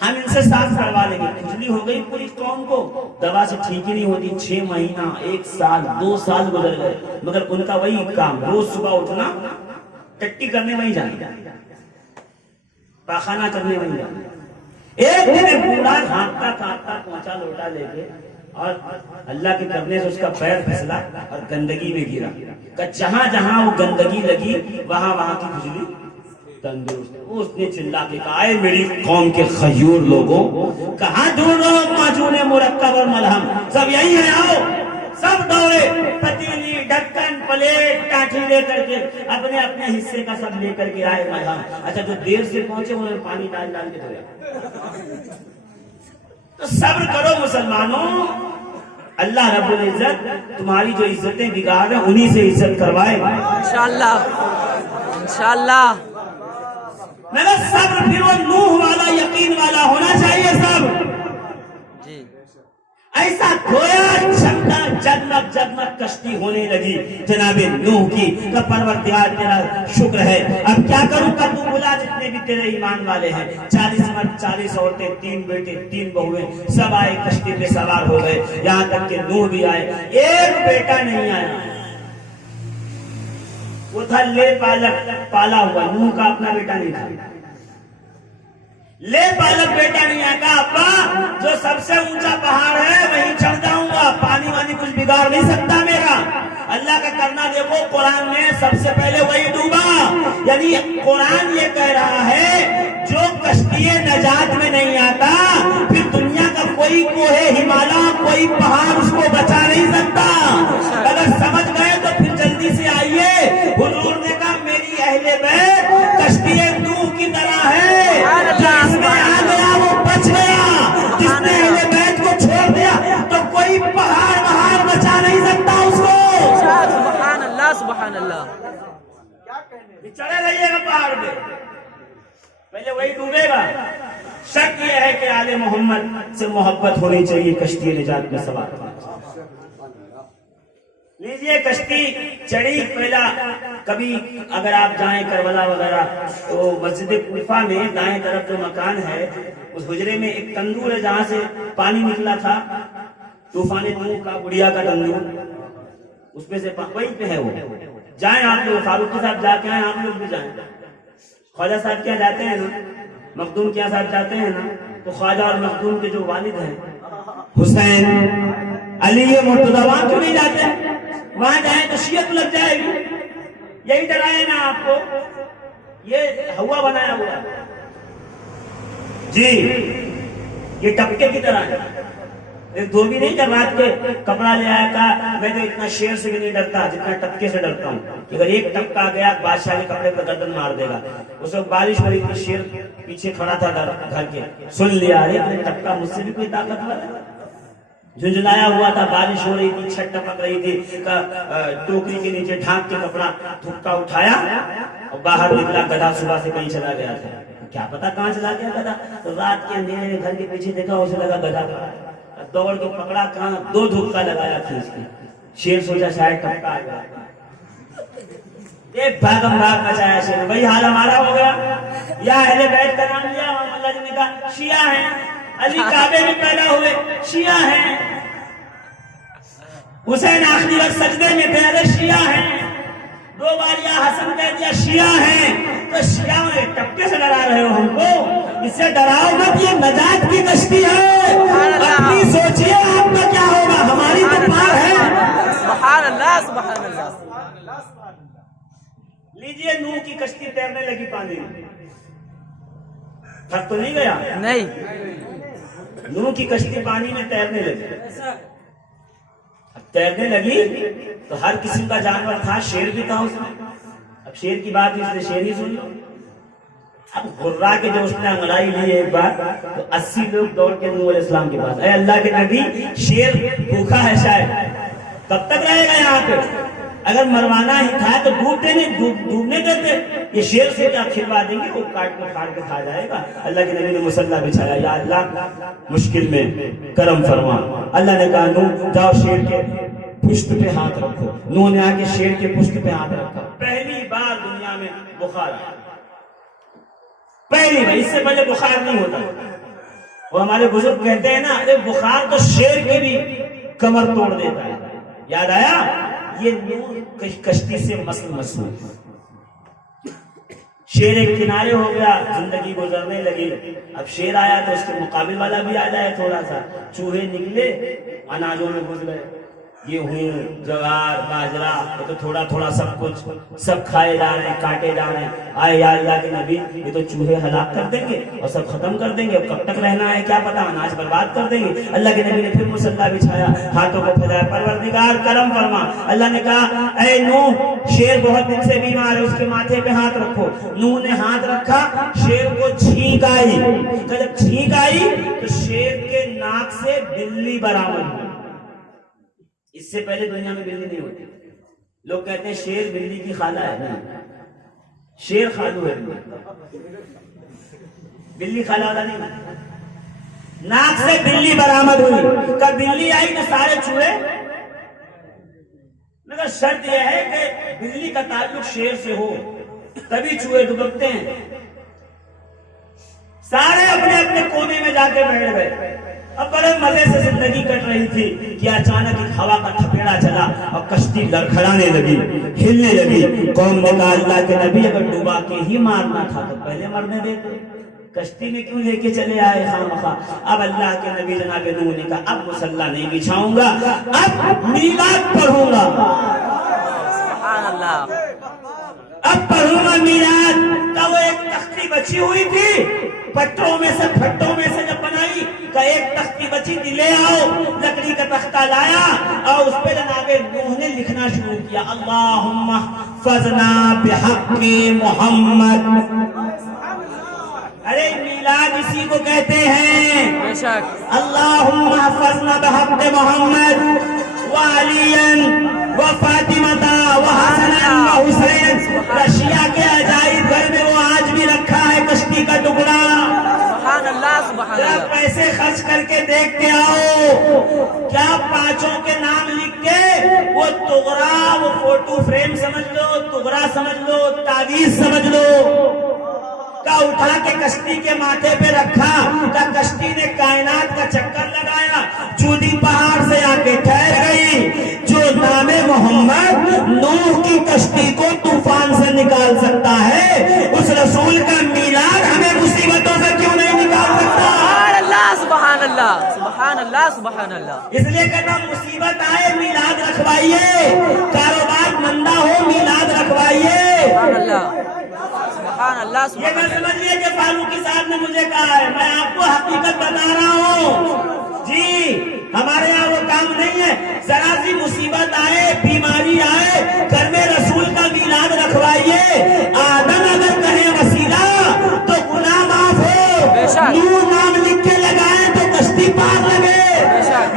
ہم ان سے صاف کروا لیں گے. کھجلی ہو گئی پوری قوم کو، دوا سے ٹھیک ہی نہیں ہوتی. 6 مہینہ، 1 سال، 2 سال گزر گئے مگر ان کا وہی کام، روز صبح اٹھنا، ٹٹی کرنے وہیں جانا، پاخانہ کرنے وہیں جانا. ایک دن بوڑھا ہانپتا کانپتا پہنچا لوٹا لے کے، اور اللہ کے کرنے سے اس کا پیر پھسلا اور گندگی میں گرا. کہ جہاں جہاں وہ گندگی لگی وہاں وہاں کی کھجلی تندرست. اس نے چلا کے کہا اے میری قوم کے خیور لوگوں، کہاں ڈھونڈ رہے ہو معجون مرکب اور ملہم؟ سب یہی ہے، آؤ. سب دوڑے، پتیلی، ڈھکن، پلیٹ، کاٹھی لے کر کے اپنے اپنے حصے کا سب لے کر کے آئے ملہم. اچھا جو دیر سے پہنچے انہوں نے پانی ڈال ڈال کے دھویا. تو صبر کرو مسلمانوں، اللہ رب العزت تمہاری جو عزتیں بگاڑ ہیں انہی سے عزت کروائے انشاءاللہ انشاءاللہ. مگر صبر پھر وہ نوح والا، یقین والا ہونا چاہیے. صبر جی ایسا دھویا، چمکا، جگمگ کشتی ہونے لگی جناب نوح کی. کہ پروردگار تیرا شکر ہے، اب کیا کروں؟ کہ تو بلا جتنے بھی تیرے ایمان والے ہیں، 40 مرد، 40 عورتیں، 3 بیٹے، 3 بہویں، سب آئے کشتی پہ سوار ہو گئے. یہاں تک کہ نوح بھی آئے. ایک بیٹا نہیں آیا، وہ تھا لے پالک پالا ہوا. نوح کا اپنا بیٹا نہیں تھا. لے پالک بیٹا نہیں آیا. کہا ابا جو سب سے اونچا پہاڑ ہے وہیں چڑھ جاؤں گا، پانی وانی کچھ بگاڑ نہیں سکتا میرا. اللہ کا کرنا دیکھو، قرآن میں سب سے پہلے وہی ڈوبا. یعنی قرآن یہ کہہ رہا ہے جو کشتی نجات میں نہیں آتا پھر دنیا کا کوئی کوہ ہمالا، کوئی پہاڑ اس کو بچا نہیں سکتا. اگر سمجھ گئے تو پھر جلدی سے آئیے. حضور نے کہا میری اہل بیت کشتی نوح کی طرح ہے، جس میں آ گیا وہ بچ گیا، جس نے اہل بیت کو چھوڑ دیا تو کوئی پہاڑ وہاں بچا نہیں سکتا اس کو. سبحان اللہ سبحان اللہ. چڑھے رہیے گا پہاڑ پہ، پہلے وہی ڈوبے گا. شک یہ ہے کہ آل محمد سے محبت ہونی چاہیے کشتی نجات میں سوار. لیجئے کشتی چڑھی. پہلا کبھی اگر آپ جائیں کربلا وغیرہ تو مسجد کوفہ میں دائیں طرف جو مکان ہے اس حجرے میں ایک تندور ہے جہاں سے پانی نکلا تھا، طوفان نوح کا، گڑیا کا تندور، اس میں سے وہیں پہ ہے وہ. جائیں آپ لوگ، فاروقی صاحب جا کے آئیں، آپ لوگ بھی جائیں. خواجہ صاحب کیا جاتے ہیں نا، مخدوم کیا صاحب جاتے ہیں نا، تو خواجہ اور مخدوم کے جو والد ہیں حسین، علی، مرتضیٰ، وہاں کیوں نہیں جاتے؟ وہاں جائیں تو شیعت لگ جائے گی. یہی طرح ہے نا آپ کو، یہ ہوا بنایا ہوا ہے جی، یہ ٹپکے کی طرح ہے. ایک دھوبی نہیں جب رات کے کپڑا لے آیا کہا میں تو اتنا شیر سے بھی نہیں ڈرتا جتنا ٹپکے سے ڈرتا ہوں، اگر ایک ٹپکا آ گیا بادشاہ کے کپڑے پر گردن مار دے گا۔ اس وقت بارش ہو رہی تھی، شیر پیچھے کھڑا تھا گھر کے، سن لیا ارے ٹپکا مجھ سے بھی کوئی طاقتور ہے، جھنجھلایا ہوا تھا، بارش ہو رہی تھی، چھت ٹپک رہی تھی، ٹوکری کے نیچے ڈھانک کے کپڑا تھپکا اٹھایا اور باہر نکلا۔ گدھا صبح سے کہیں چلا گیا تھا، کیا پتا کہاں چلا گیا گدھا، تو رات کے اندھیرے میں گھر کے پیچھے دیکھا، اسے لگا گدھا کھڑا ہے، دوڑ کے پکڑا، کہاں 2 دھکا لگایا کھینچ کے۔ شیر سوچا شاید ٹپکا آ گیا، ایک بھاگم بھاگ مچایا شیر، وہی حال ہمارا ہو گیا۔ یا اہل بیت کا نام لیا، امام اللہ جی نے کہا شیعہ ہیں، علی کعبے میں پیدا ہوئے شیعہ ہیں، حسین آخری وقت سجدے میں تھے، ارے شیعہ ہیں، 2 بار یا حسن کہہ دیا شیعہ ہیں، تو شیعہ میں ٹپکے سے ڈرا رہے ہو ہم کو، اس سے ڈراؤ مت، یہ نجات کی کشتی ہے، اپنی سوچئے آپ کا کیا ہوگا، ہماری تو پار ہے۔ سبحان اللہ سبحان اللہ۔ لیجئے نوح کی کشتی تیرنے لگی پانی میں، تھک تو نہیں گیا؟ نہیں، نوح کی کشتی پانی میں تیرنے لگی، اب تیرنے لگی تو ہر قسم کا جانور تھا، شیر بھی تھا اس میں، اب شیر کی بات اس نے شیر ہی سن لو۔ اب غرہ کے جو اس نے انگڑائی لی ایک بار تو 80 لوگ دوڑ کے نوح علیہ السلام کے پاس، اے اللہ کے نبی شیر بھوکا ہے شاید، کب تک رہے گا یہاں پہ، اگر مروانا ہی تھا تو ڈوبنے دیتے، یہ شیر سے کیا کھلوا دیں گے، وہ کاٹ کے پھاڑ کے کھا جائے گا۔ اللہ کے نبی نے مصلی بچھایا، یا اللہ مشکل میں کرم فرما۔ اللہ نے کہا نوح جاؤ شیر کے پشت پہ ہاتھ رکھو، نوح نے آگے شیر کے پشت پہ ہاتھ رکھا، پہلی بار دنیا میں بخار آیا، پہلی بار، اس سے پہلے بخار نہیں ہوتا۔ وہ ہمارے بزرگ کہتے ہیں نا، ارے بخار تو شیر کے بھی کمر توڑ دیتا ہے۔ یاد آیا، یہ نوح کشتی سے مسل مسئول، شیر ایک کنارے ہو گیا، زندگی گزرنے لگی، اب شیر آیا تو اس کے مقابل والا بھی آ جائے تھوڑا سا، چوہے نکلے اناجوں میں گھس گئے، گیہوں جوار باجرا، تو تھوڑا تھوڑا سب کچھ سب کھائے جا رہے ہیں، کاٹے جا رہے ہیں۔ آئے یا اللہ کے نبی یہ تو چوہے ہلاک کر دیں گے اور سب ختم کر دیں گے، اب کب تک رہنا ہے کیا پتا، اناج برباد کر دیں گے۔ اللہ کے نبی نے پھر مصلی بچھایا، ہاتھوں کو پھیلایا، پروردگار کرم فرما۔ اللہ نے کہا اے نوح شیر بہت دن سے بیمار ہے، اس کے ماتھے پہ ہاتھ رکھو۔ نوح نے ہاتھ رکھا، شیر کو چھینک آئی، جب چھینک آئی تو شیر کے ناک سے بلی برآمد ہوئی۔ اس سے پہلے دنیا میں بلی نہیں ہوتی، لوگ کہتے ہیں شیر بلی کی خالہ ہے، نہیں، شیر خالو ہے، بلی خالہ والا نہیں۔ ناک سے بلی برآمد ہوئی، کب بلی آئی تو سارے چوہے، مگر شرط یہ ہے کہ بلی کا تعلق شیر سے ہو تبھی چوہے دبکتے ہیں۔ سارے اپنے اپنے کونے میں جا کے بیٹھ گئے، اب بڑے مزے سے زندگی کٹ رہی تھی کہ اچانک ایک ہوا کا تھپیڑا چلا اور کشتی لڑکھڑانے لگی، ہلنے لگی۔ قوم نے کہا اللہ کے نبی اگر ڈوبا کے ہی مارنا تھا تو پہلے مرنے دیتے، کشتی میں کیوں لے کے چلے آئے خامخواہ۔ اب اللہ کے نبی جناب نوح نے کہا اب مصلی نہیں بچھاؤں گا، اب میلاد پڑھوں گا، سبحان اللہ، اب پڑھوں گا میلاد۔ کا وہ ایک تختی بچی ہوئی تھی پٹوں میں سے، پھٹوں میں سے جب بنائی کا ایک تختی بچی تھی، لے آؤ، لکڑی کا تختہ لایا اور اس پہ جناب نوح نے لکھنا شروع کیا، اللہم احفظنا بحق محمد۔ ارے میلاد اسی کو کہتے ہیں، بے شک، اللہم احفظنا بحق محمد وعلیا وفاطمہ وحسنا وحسین۔ رشیا کے عجائب گھر میں وہ آج بھی رکھا ہے کشتی کا ٹکڑا، سبحان اللہ سبحان اللہ۔ پیسے خرچ کر کے دیکھ کے آؤ، کیا پانچوں کے نام لکھ کے وہ تغرا، وہ فوٹو فریم سمجھ لو، تغرا سمجھ لو، تعویذ سمجھ لو، کا اٹھا کے کشتی کے ماتھے پہ رکھا، کا کشتی نے کائنات کا چکر لگایا، چودی پہاڑ سے آ کے ٹھہر گئی۔ جو نام محمد نوح کی کشتی کو طوفان سے نکال سکتا ہے، اس رسول کا میلاد ہمیں مصیبتوں سے کیوں نہیں نکال سکتا؟ سبحان اللہ سبحان اللہ سبحان اللہ سبحان اللہ۔ اس لیے کہتا ہوں مصیبت آئے میلاد رکھوائیے، کاروبار مندہ ہو میلاد رکھوائیے۔ سبحان اللہ سبحان اللہ یہ سبحان میں اللہ۔ سمجھ لیے کہ فاروقی صاحب نے مجھے کہا ہے، میں آپ کو حقیقت بتا رہا ہوں جی، ہمارے یہاں وہ کام نہیں ہے. ذرا سی مصیبت آئے, بیماری آئے, گھر میں رسول کا میلاد رکھوائیے. آدم اگر کہیں وسیلہ تو گناہ معاف ہو, نور نام لکھ کے لگائیں تو کشتی پار لگے.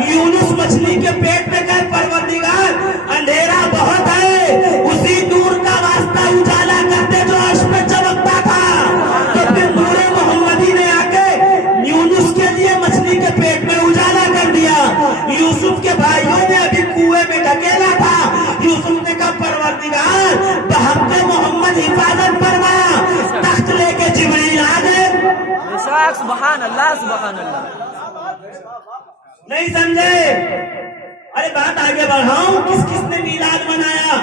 یونس مچھلی کے پیٹ میں کہ پروردگار اندھیرا بہت ہے, اسی نور کا واسطہ اجالا کرتے جو عرش پہ چمکتا تھا. تو پھر نور محمدی نے آ کے یونس کے لیے مچھلی کے پیٹ میں اجالا کر دیا. یوسف کے بھائیوں نے ابھی کنویں میں ڈھکیلا تھا. یوسف نے کہا پروردگار بحق محمد حفاظت فرما. تخت لے کے جبریل آ گئے. سبحان اللہ سبحان اللہ. نہیں سمجھے؟ ارے بات آگے بڑھاؤں, کس کس نے میلاد منایا؟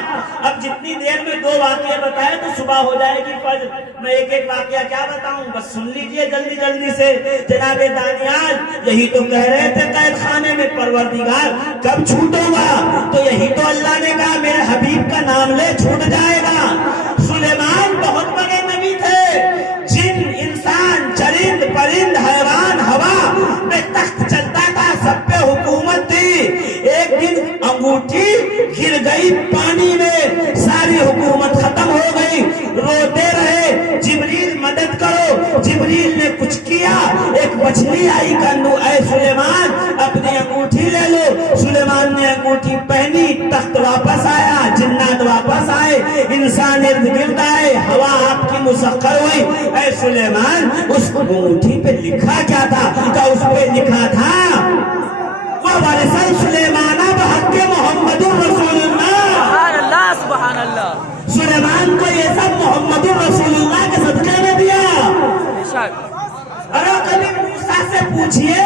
اب جتنی دیر میں 2 واقعے بتائے تو صبح ہو جائے گی. پر میں ایک ایک واقعہ کیا بتاؤں, بس سن لیجئے جلدی جلدی سے. جناب دانیال یہی تو کہہ رہے تھے قید خانے میں, پروردگار کب چھوٹوں گا؟ تو یہی تو اللہ نے کہا میرے حبیب کا نام لے چھوٹ جائے گا. سلیمان بہت بڑے نبی تھے, جن انسان چرند پرند حیوان ہوا میں تخت چلتا تھا, سب پہ حکومت تھی. ایک دن انگوٹھی گر گئی پانی میں, ساری حکومت ختم ہو گئی. روتے رہے جبریل مدد کرو. جبریل نے کچھ کیا, ایک مچھلی آئی کنو, اے سلیمان اپنی انگوٹھی لے لو. سلیمان نے انگوٹھی پہنی, تخت واپس آیا, جنات واپس آئے, انسان ارد گرد آئے, ہوا آپ کی مسخر ہوئی. اے سلیمان اس انگوٹھی پہ لکھا کیا تھا؟ کہ اس پہ لکھا تھا وَوَرِثَ سُلَيْمَانَ بِحَقِّ محمد رسول اللہ. سبحان اللہ سبحان اللہ. سلیمان کو یہ سب محمد رسول اللہ کے صدقے میں دیا. ارے کبھی موسیٰ سے پوچھئے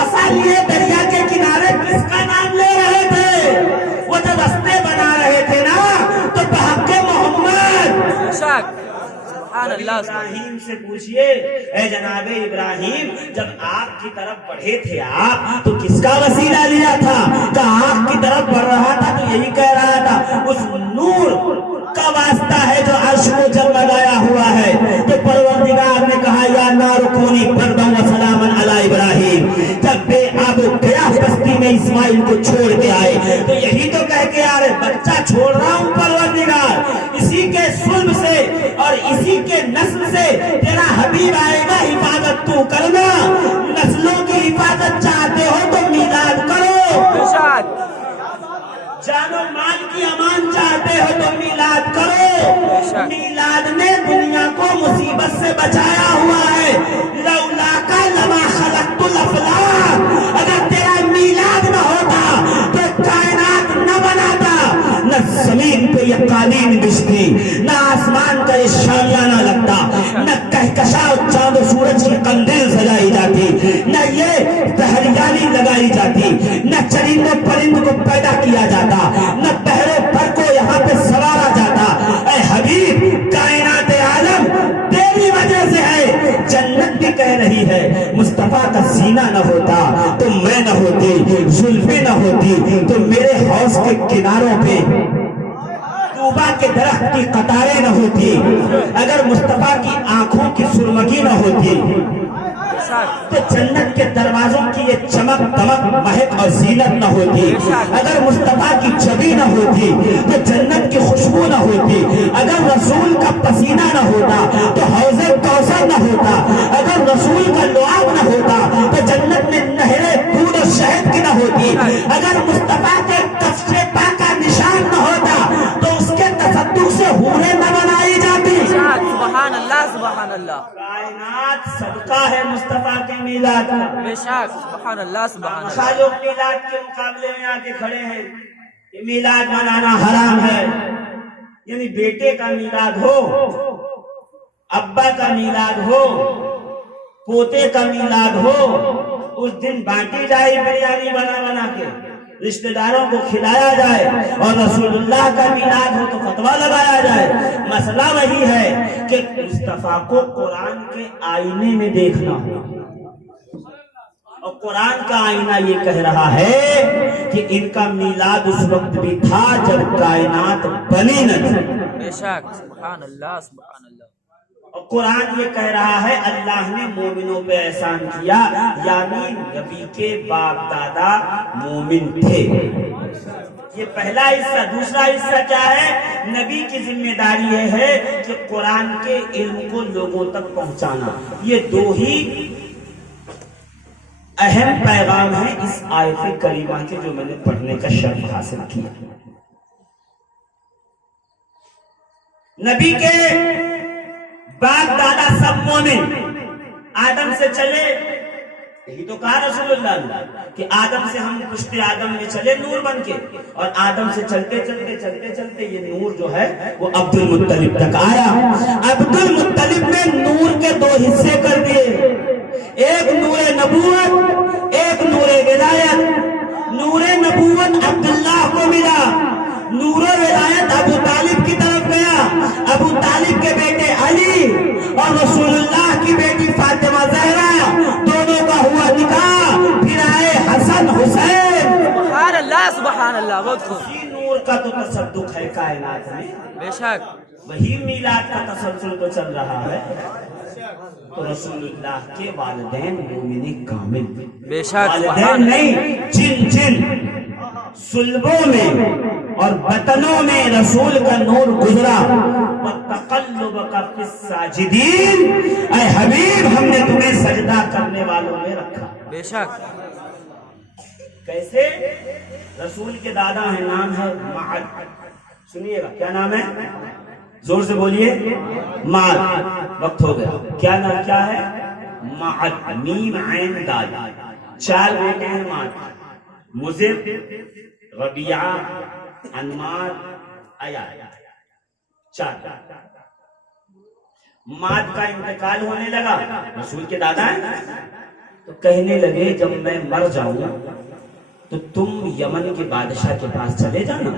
عصا لیے دریا کے کنارے کس کا نام لے رہے تھے؟ وہ جب رستے بنا رہے تھے نا تو بحق محمد. سبحان اللہ. ابراہیم سے پوچھئے, اے جناب ابراہیم جب آپ کی طرف بڑھے تھے آپ تو کس کا وسیلہ لیا تھا؟ کہ آپ کی طرف بڑھ رہا تھا تو یہی کہہ رہا تھا اس نور کا واسطہ ہے جو عرش کو جگمگایا ہوا ہے. تو پروردگار نے کہا یا نار کونی برداً و سلاماً علی ابراہیم. جب بے آب و گیا بستی میں اسماعیل کو چھوڑ کے آئے تو یہی تو کہہ کے آ رہے بچہ چھوڑ رہا ہوں پروردگار, اسی کے صلب سے اور اسی کے نسل سے تیرا حبیب آئے گا, حفاظت تو کرنا. نسلوں کی حفاظت چاہتے ہو تو میلاد کرو. جان و مال کی امان چاہتے ہو تو میلاد کرو. میلاد نے دنیا کو مصیبت سے بچایا ہوا ہے. لولاک لما خلقت الافلاک, اگر تیرا میلاد نہ ہوتا تو کائنات نہ بناتا, نہ زمین پہ یہ قالین بچھتی, نہ آسمان کا یہ شامیانہ لگتا, نہ کہکشاں چاند و سورج کی قندیل سجائی جاتی, نہ یہ ہریالی لگائی جاتی, نہ چرند و پرند کو پیدا کیا جاتا, نہ پہرے پر کو یہاں پہ سوارا جاتا. اے حبیب کائنات عالم تیری وجہ سے ہے. جنت بھی کہہ رہی ہے مصطفیٰ کا سینہ نہ ہوتا تو میں نہ ہوتی, زلفیں نہ ہوتی تو میرے حوض کے کناروں پہ طوبا کے درخت کی قطاریں نہ ہوتی, اگر مصطفیٰ کی آنکھوں کی سرمگی نہ ہوتی تو جنت کے دروازوں کی یہ چمک دمک مہک اور زینت نہ ہوتی, اگر مصطفیٰ کی چبی نہ ہوتی تو جنت کی خوشبو نہ ہوتی, اگر رسول کا پسینہ نہ ہوتا تو حوض کوثر نہ ہوتا, اگر رسول کا لعاب نہ ہوتا تو جنت میں نہریں دودھ اور شہد کی نہ ہوتی, اگر مصطفیٰ کے کفش پا کا نشان نہ ہوتا تو اس کے تصدق سے حوریں نہ بنائی جاتی. سبحان اللہ سبحان اللہ. کائنات صدقہ ہے مصطفیٰ کے میلاد کا. بے شک سبحان اللہ سبحان اللہ. جو میلاد کے مقابلے میں آ کے کھڑے ہیں کہ میلاد منانا حرام ہے, یعنی بیٹے کا میلاد ہو, ابا کا میلاد ہو, پوتے کا میلاد ہو, اس دن بانٹی جائے بریانی بنا بنا کے, رشتہ داروں کو کھلایا جائے, اور رسول اللہ کا میلاد ہو تو فتویٰ لگایا جائے. مسئلہ وہی ہے کہ مصطفیٰ کو قرآن کے آئینے میں دیکھنا ہو, اور قرآن کا آئینہ یہ کہہ رہا ہے کہ ان کا میلاد اس وقت بھی تھا جب کائنات بنی نہ تھی. بے شک سبحان اللہ سبحان اللہ. اور قرآن یہ کہہ رہا ہے اللہ نے مومنوں پہ احسان کیا، یعنی نبی کے باپ دادا مومن تھے. یہ پہلا حصہ. دوسرا حصہ کیا ہے؟ نبی کی ذمہ داری یہ ہے کہ قرآن کے علم کو لوگوں تک پہنچانا. یہ دو ہی اہم پیغام ہیں اس آیت کریمہ کے جو میں نے پڑھنے کا شرف حاصل کیا. نبی کے باپ دادا سب مومن، آدم سے چلے، یہی تو کہا رسول اللہ نے کہ آدم سے ہم پشت آدم میں چلے نور بن کے، اور آدم سے چلتے چلتے چلتے چلتے یہ نور جو ہے وہ عبد المطلب تک آیا. عبد المطلب نے نور کے دو حصے کر دیے، ایک نور نبوت، ایک نور ولایت. نور نبوت عبداللہ کو ملا، نور ولایت ابو طالب کی طرف گیا. ابو طالب کے بیٹے علی اور رسول اللہ کی بیٹی فاطمہ زہرا دونوں کا ہوا نکاح، پھر آئے حسن حسین. سبحان اللہ سبحان اللہ. بہت خوب. اسی نور کا تو تصدق ہے کائنات میں. بے شک. وہی میلاد کا تسلسل تو چل رہا ہے. تو رسول اللہ کے والدین مومن کامل، بے شک. والدین نہیں، جن جن صلبوں میں اور بطنوں میں رسول کا نور گزرا. وَتَقَلُّبَكَ فِي السَّاجِدِينَ، اے حبیب ہم نے تمہیں سجدہ کرنے والوں میں رکھا. بے شک. کیسے؟ رسول کے دادا ہیں، نام ہے معد. سنیے گا کیا نام ہے؟ زور سے بولیے. معد. وقت ہو گیا. کیا نام کیا ہے؟ معد. میم عین دال. 4 بیٹے ہیں معد: مضر، ربیعہ، انمار، ایاد. 4. معد کا انتقال ہونے لگا، رسول کے دادا ہیں، تو کہنے لگے جب میں مر جاؤں تو تم یمن کے بادشاہ کے پاس چلے جانا،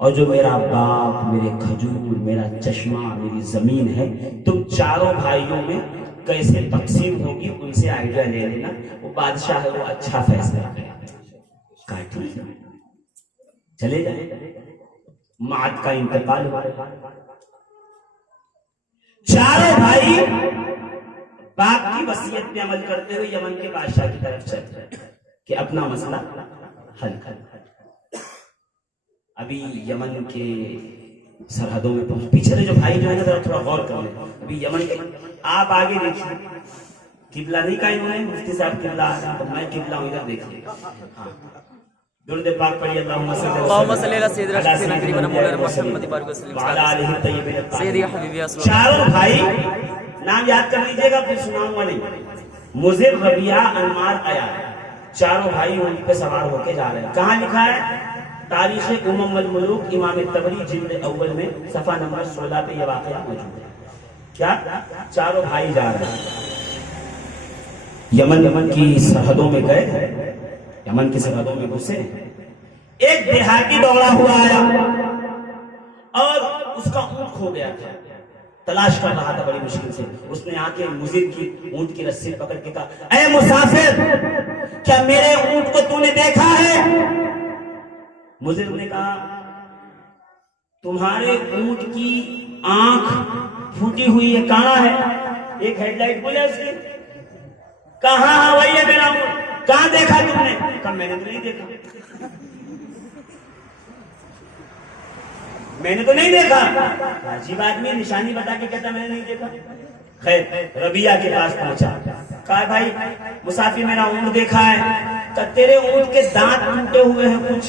اور جو میرا باپ، میرے کھجور، میرا چشمہ، میری زمین ہے، تم چاروں بھائیوں میں کیسے تقسیم ہوگی ان سے آئیڈیا لے لینا. وہ بادشاہ ہے، وہ اچھا فیصلہ کرے. کہا ٹھیک ہے، چلے جائیں. معد کا انتقال ہوا. چاروں بھائی باپ کی وصیت پہ عمل کرتے ہوئے یمن کے بادشاہ کی طرف چلے کہ اپنا مسئلہ حل کر. ابھی یمن کے سرحدوں میں پہنچ، پیچھے جو بھائی جو ہے نا ذرا تھوڑا غور کر لیں. ابھی یمن کے آپ آگے دیکھیے، قبلہ نہیں کہا انہوں نے، مفتی صاحب قبلہ، میں قبلہ ہوں، ادھر دیکھیے. درود پاک پڑھیے. اللہم صلی علی سیدنا سیدنا مولانا محمد بارک وسلم وعلی آلہ الطیبین. سیدی حبیبی صلی اللہ. چاروں بھائی نام یاد کر لیجیے گا، پھر سناؤں گا نہیں. مضر، ربیعہ، انمار، ایاد. چاروں بھائی اونٹ پہ سوار ہو کے جا رہے ہیں. کہاں لکھا ہے؟ تاریخ امم الملوک امام طبری جلد اول میں صفحہ نمبر 16 پہ یہ واقعہ موجود ہے. کیا؟ چاروں بھائی جا رہے ہیں، یمن کی سرحدوں میں گئے، یمن کی سرحدوں میں گھسے. ایک دیہاتی دوڑا ہوا آیا اور اس کا اونٹ کھو گیا تھا. تلاش کر رہا تھا بڑی مشکل سے. اس نے آ کے مضر کی اونٹ کی رسی پکڑ کے کہا، اے مسافر، کیا میرے اونٹ کو تو نے دیکھا ہے؟ مضر نے کہا، تمہارے اونٹ کی آنکھ پھوٹی ہوئی ہے، کہاں ہے؟ ایک ہیڈ لائٹ بولے اس کی. کہاں؟ وہی ہے میرا اونٹ. کہاں دیکھا تم نے؟ کہا میں نے تو نہیں دیکھا. میں نے تو نہیں دیکھا. عجیب آدمی، نشانی بتا کے کہتا میں نے نہیں دیکھا. خیر ربیعہ کے پاس پہنچا. کہا بھائی مسافر میرا اونٹ دیکھا ہے. کہ تیرے اونٹ کے دانت ٹوٹے ہوئے ہیں، کچھ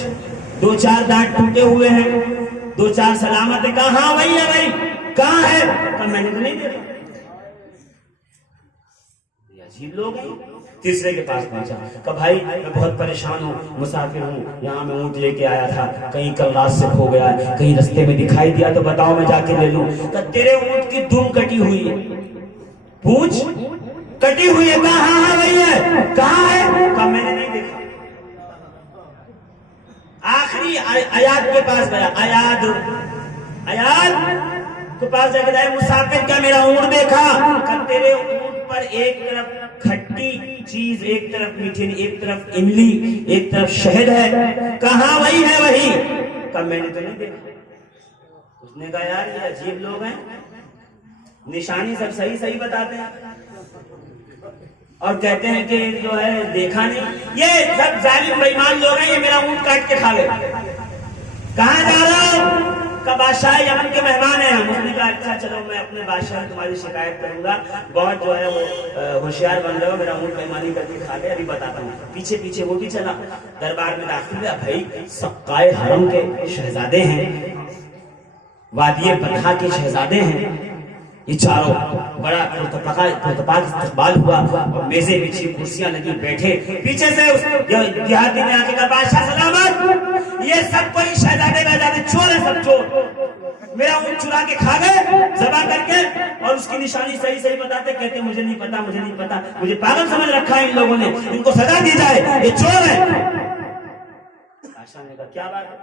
2-4 دانت ٹوٹے ہوئے ہیں، 2-4 سلامت ہے. کہا ہاں وہی ہے بھائی. کہاں ہے؟ کہا میں نے تو نہیں دیکھا. عجیب لوگ ہیں. تیسرے کے پاس پہنچا. کہ بھائی میں بہت پریشان ہوں، مسافر ہوں، یہاں میں اونٹ لے کے آیا تھا، کہیں کل رات سے کھو گیا ہے، کہیں رستے میں دکھائی دیا تو بتاؤ میں جا کے لے لوں. کہ تیرے اونٹ کی دم کٹی ہوئی ہے، پونچھ کٹی ہوئی ہے. کہا ہاں ہاں وہی ہے. کہاں ہے؟ کہا میں نے نہیں دیکھا. آخری ایاد کے پاس گیا. ایاد کے پاس جا کے کہا مسافر کیا میرا اونٹ دیکھا؟ کہ تیرے اونٹ پر ایک طرف کھٹی چیز، ایک طرف میٹھی، ایک طرف املی، ایک طرف شہد ہے. کہاں؟ وہی ہے وہی. کہا میں نے تو نہیں دیکھا. اس نے کہا یار یہ عجیب لوگ ہیں. نشانی سب صحیح صحیح بتاتے ہیں اور کہتے ہیں کہ جو ہے دیکھا نہیں. یہ سب ظالم بے ایمان لوگ ہیں. یہ میرا اونٹ کاٹ کے کھا گئے. کہاں جا رہا ہوں؟ کہ بادشاہ یمن کے مہمان ہیں ہم. اس نے کہا اچھا چلو میں اپنے بادشاہ تمہاری شکایت کروں گا, بہت جو ہے وہ ہوشیار بن رہے ہو, میرا اونٹ بےایمانی کر کے کھا گئے, ابھی بتاتا ہوں. پیچھے پیچھے وہ بھی چلا, دربار میں داخل ہوا. بھائی سقائے حرم کے شہزادے ہیں, وادی بطحا کے شہزادے ہیں, یہ چاروں بڑا پرتپاک استقبال ہوا اور میزیں بچھی, کرسیاں لگی, بیٹھے. پیچھے سے دیہاتی نے آ کے کہا بادشاہ سلامت, یہ سب کوئی شہزادے بہزادے چور ہیں, سب چور, میرا اونٹ چرا کے کھا گئے ذبح کر کے, اور اس کی نشانی صحیح صحیح بتاتے. کہتے مجھے نہیں پتا, مجھے نہیں پتا, مجھے پاگل سمجھ رکھا ہے ان لوگوں نے, ان کو سزا دی جائے, یہ چور ہے. بادشاہ نے کہا کیا بات ہے,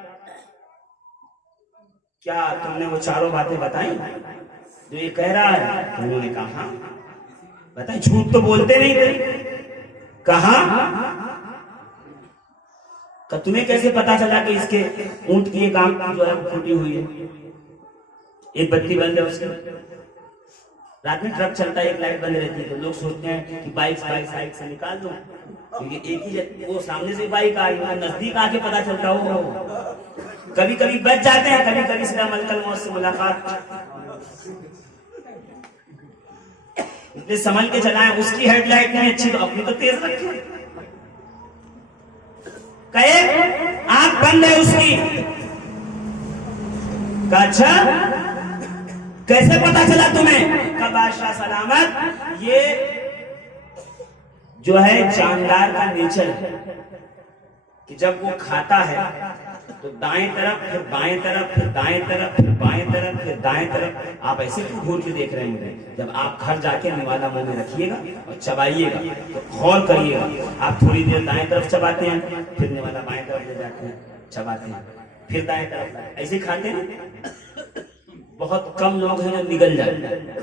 کیا تم نے وہ چاروں باتیں بتائیں جو یہ کہہ رہا ہے؟ تو انہوں نے کہا ہاں بتائیں, جھوٹ تو بولتے نہیں تھے. کہا کہ تمہیں کیسے پتا چلا کہ اس کے اونٹ کی ایک آنکھ جو ہے پھوٹی ہوئی ہے, ایک بتی بند ہے اس کی. رات میں ٹرک چلتا ہے, ایک لائٹ بند رہتی ہے, تو لوگ سوچتے ہیں کہ بائک سائیڈ سے نکال دو, کیونکہ ایک ہی وہ سامنے سے بائک آ رہی ہے, نزدیک آ کے پتا چلتا ہو. کبھی کبھی بچ جاتے ہیں, کبھی کبھی سیدھا ملکل موت سے ملاقات. سمجھ کے چلائیں, اس کی ہیڈ لائٹ نہیں اچھی تو اپنی تو تیز رکھیں. کہے آنکھ بند ہے اس کی. کہا اچھا کیسے پتا چلا تمہیں؟ کہ بادشاہ سلامت یہ جو ہے جاندار کا نیچر ہے کہ جب وہ کھاتا ہے تو دائیں طرف پھر بائیں طرف پھر دائیں طرف پھر بائیں طرف پھر دائیں طرف. آپ ایسے کیوں گھور کے دیکھ رہے ہیں؟ جب آپ گھر جا کے نوالا منہ میں رکھیے گا اور چبائیے گا تو غور کریے گا. آپ تھوڑی دیر دائیں طرف چباتے ہیں, پھر نوالا بائیں طرف لے جاتے ہیں, چباتے ہیں, پھر دائیں طرف, ایسے کھاتے ہیں. بہت کم لوگ ہیں جو نگل جاتے ہیں,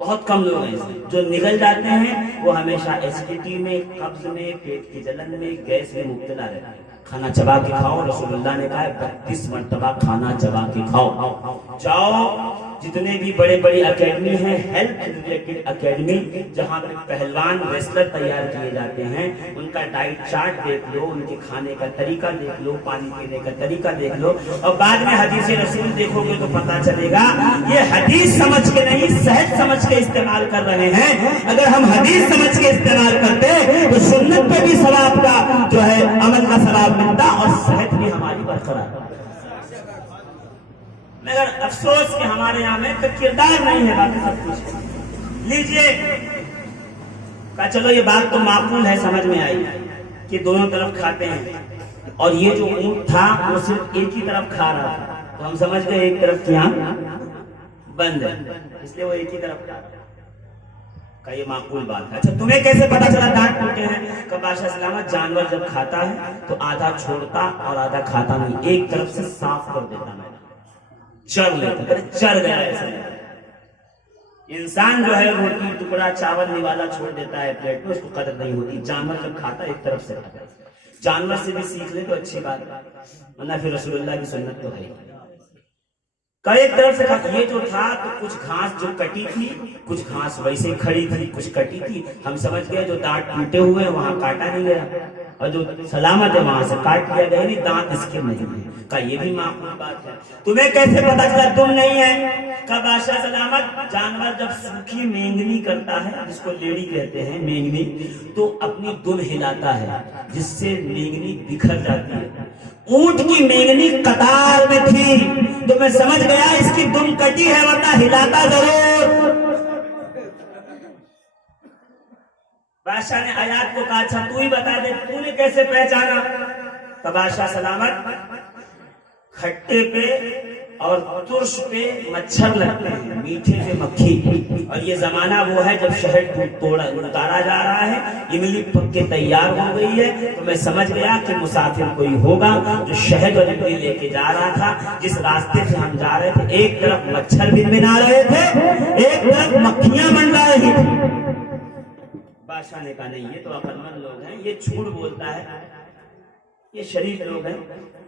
بہت کم لوگ ہیں جو نگل جاتے ہیں. وہ ہمیشہ ایسیڈیٹی میں, قبض میں, پیٹ کی جلن میں, گیس میں مبتلا رہتا ہے. کھانا چبا کے کھاؤ. رسول اللہ نے کہا ہے 32 مرتبہ کھانا چبا کے کھاؤ. جاؤ جتنے بھی بڑے بڑے اکیڈمی ہیں, ہیلتھ ریلیٹڈ اکیڈمی, جہاں پہ پہلوان ریسلر تیار کیے جاتے ہیں, ان کا ڈائٹ چارٹ دیکھ لو, ان کے کھانے کا طریقہ دیکھ لو, پانی پینے کا طریقہ دیکھ لو, اور بعد میں حدیث رسول دیکھو گے تو پتا چلے گا یہ حدیث سمجھ کے نہیں, صحت سمجھ کے استعمال کر رہے ہیں. اگر ہم حدیث سمجھ کے استعمال کرتے تو سنت پہ بھی ثواب کا جو ہے عمل کا ثواب ملتا اور صحت بھی ہماری برقرار. مگر افسوس کہ ہمارے یہاں میں کردار نہیں ہے, باقی سب کچھ لیجئے. کہا چلو یہ بات تو معقول ہے, سمجھ میں آئی کہ دونوں طرف کھاتے ہیں, اور یہ جو اونٹ تھا وہ صرف ایک ہی طرف کھا رہا تھا, تو ہم سمجھ گئے ایک طرف کی آنکھ بند ہے, اس لیے وہ ایک ہی طرف کھا رہا. کہ یہ معقول بات ہے. اچھا تمہیں کیسے پتا چلا دانت ٹوٹے ہیں؟ کہ بادشاہ سلامت جانور جب کھاتا ہے تو آدھا چھوڑتا اور آدھا کھاتا نہیں, ایک طرف سے صاف کر دیتا, میں چر لیتا, چر گیا. ایسا انسان جو ہے روٹی ٹکڑا چاول نوالا چھوڑ دیتا ہے پلیٹ میں, اس کو قدر نہیں ہوتی. جانور جب کھاتا ہے ایک طرف سے کھاتا ہے. جانور سے بھی سیکھ لے تو اچھی بات ہے, ورنہ پھر رسول اللہ کی سنت تو ہے. ایک طرف سے کھاتا. یہ جو تھا تو کچھ گھاس جو کٹی تھی, کچھ گھاس ویسے کھڑی تھی, کچھ کٹی تھی. ہم سمجھ گئے جو دانت ٹوٹے ہوئے وہاں کاٹا نہیں گیا, اور جو سلامت ہے وہاں سے کاٹ لیا گیا, نہیں دانت اس کے نہیں ہے. کہ یہ بھی معقول بات ہے. تمہیں کیسے پتا چلا تم نہیں ہے؟ کہ بادشاہ سلامت جانور جب سوکھی مینگنی کرتا ہے, جس کو لیڑی کہتے ہیں مینگنی, تو اپنی دم ہلاتا ہے جس سے مینگنی بکھر جاتی ہے. اونٹ کی مینگنی قطار میں تھی تو میں سمجھ گیا اس کی دم کٹی ہے, ورنہ ہلاتا ضرور. بادشاہ نے آیات کو کہا اچھا تو ہی بتا دے, تو نے کیسے پہچانا؟ تو بادشاہ سلامت کھٹے پہ اور ترش پہ مچھر لگتے ہیں, میٹھے پہ مکھی. اور یہ زمانہ وہ ہے جب شہد اتارا جا رہا ہے, املی پک کے تیار ہو گئی ہے. تو میں سمجھ گیا کہ مسافر کوئی ہوگا جو شہد اور املی لے کے جا رہا تھا. جس راستے سے ہم جا رہے تھے ایک طرف مچھر بنا رہے تھے, ایک طرف مکھیاں منڈا رہی تھی. بادشاہ نے کہا نہیں, یہ تو عقل مند لوگ ہیں, یہ جھوٹ بولتا ہے, یہ شریف لوگ ہیں.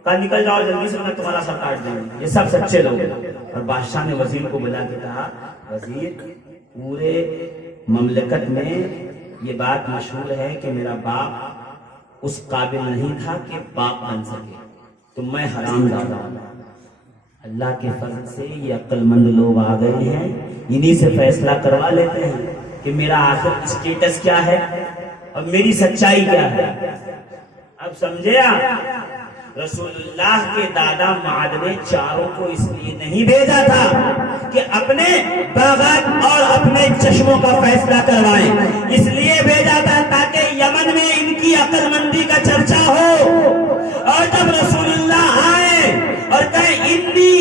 کہا نکل جاؤ جلدی سے, میں تمہارا سر کاٹ دوں گا, یہ سب سچے لوگ ہیں. اور بادشاہ نے وزیر کو بلا کے کہا وزیر پورے مملکت میں یہ بات مشہور ہے کہ میرا باپ اس قابل نہیں تھا کہ باپ بن سکے، تو میں حرام زادہ ہوں۔ اللہ کے فضل سے یہ عقل مند لوگ آ گئے ہیں، انہی سے فیصلہ کروا لیتے ہیں کہ میرا آخر اسٹیٹس کیا ہے اور میری سچائی کیا ہے۔ اب سمجھے آپ، رسول اللہ کے دادا معاذ نے چاروں کو اس لیے نہیں بھیجا تھا کہ اپنے باغات اور اپنے چشموں کا فیصلہ کروائیں، اس لیے بھیجا تھا تاکہ یمن میں ان کی عقل مندی کا چرچا ہو، اور جب رسول اللہ آئے اور کہے انی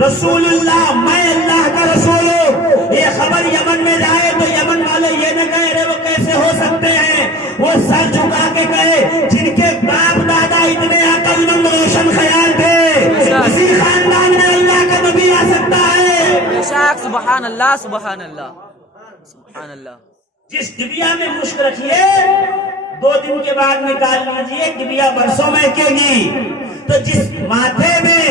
رسول اللہ، میں اللہ کا رسول ہوں، یہ خبر یمن میں جائے تو یمن والے یہ نہ کہے رہے وہ کیسے ہو سکتے ہیں، وہ سر جھکا کے کہے جن کے باپ دادا اتنے عقل مند روشن خیال تھے، اسی خاندان میں اللہ کا نبی آ سکتا ہے۔ بے شک، سبحان اللہ سبحان اللہ سبحان اللہ۔ جس ڈبیا میں مشک رکھیے 2 دن کے بعد نکال لیجیے، ڈبیا برسوں میں کے گی، تو جس ماتھے میں،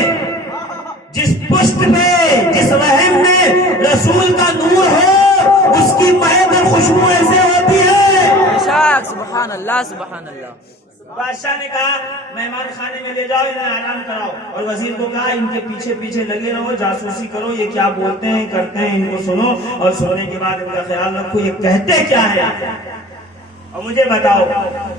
جس پشت میں، جس رحم میں رسول کا نور ہو، اس کی مہک اور خوشبو ایسے ہوتی ہے۔ بے شک، سبحان اللہ سبحان اللہ۔ بادشاہ نے کہا مہمان خانے میں لے جاؤ، انہیں اعلان کراؤ، اور وزیر کو کہا ان کے پیچھے پیچھے لگے رہو، جاسوسی کرو، یہ کیا بولتے ہیں کرتے ہیں ان کو سنو، اور سننے کے بعد ان کا خیال رکھو یہ کہتے کیا ہے، اور مجھے بتاؤ۔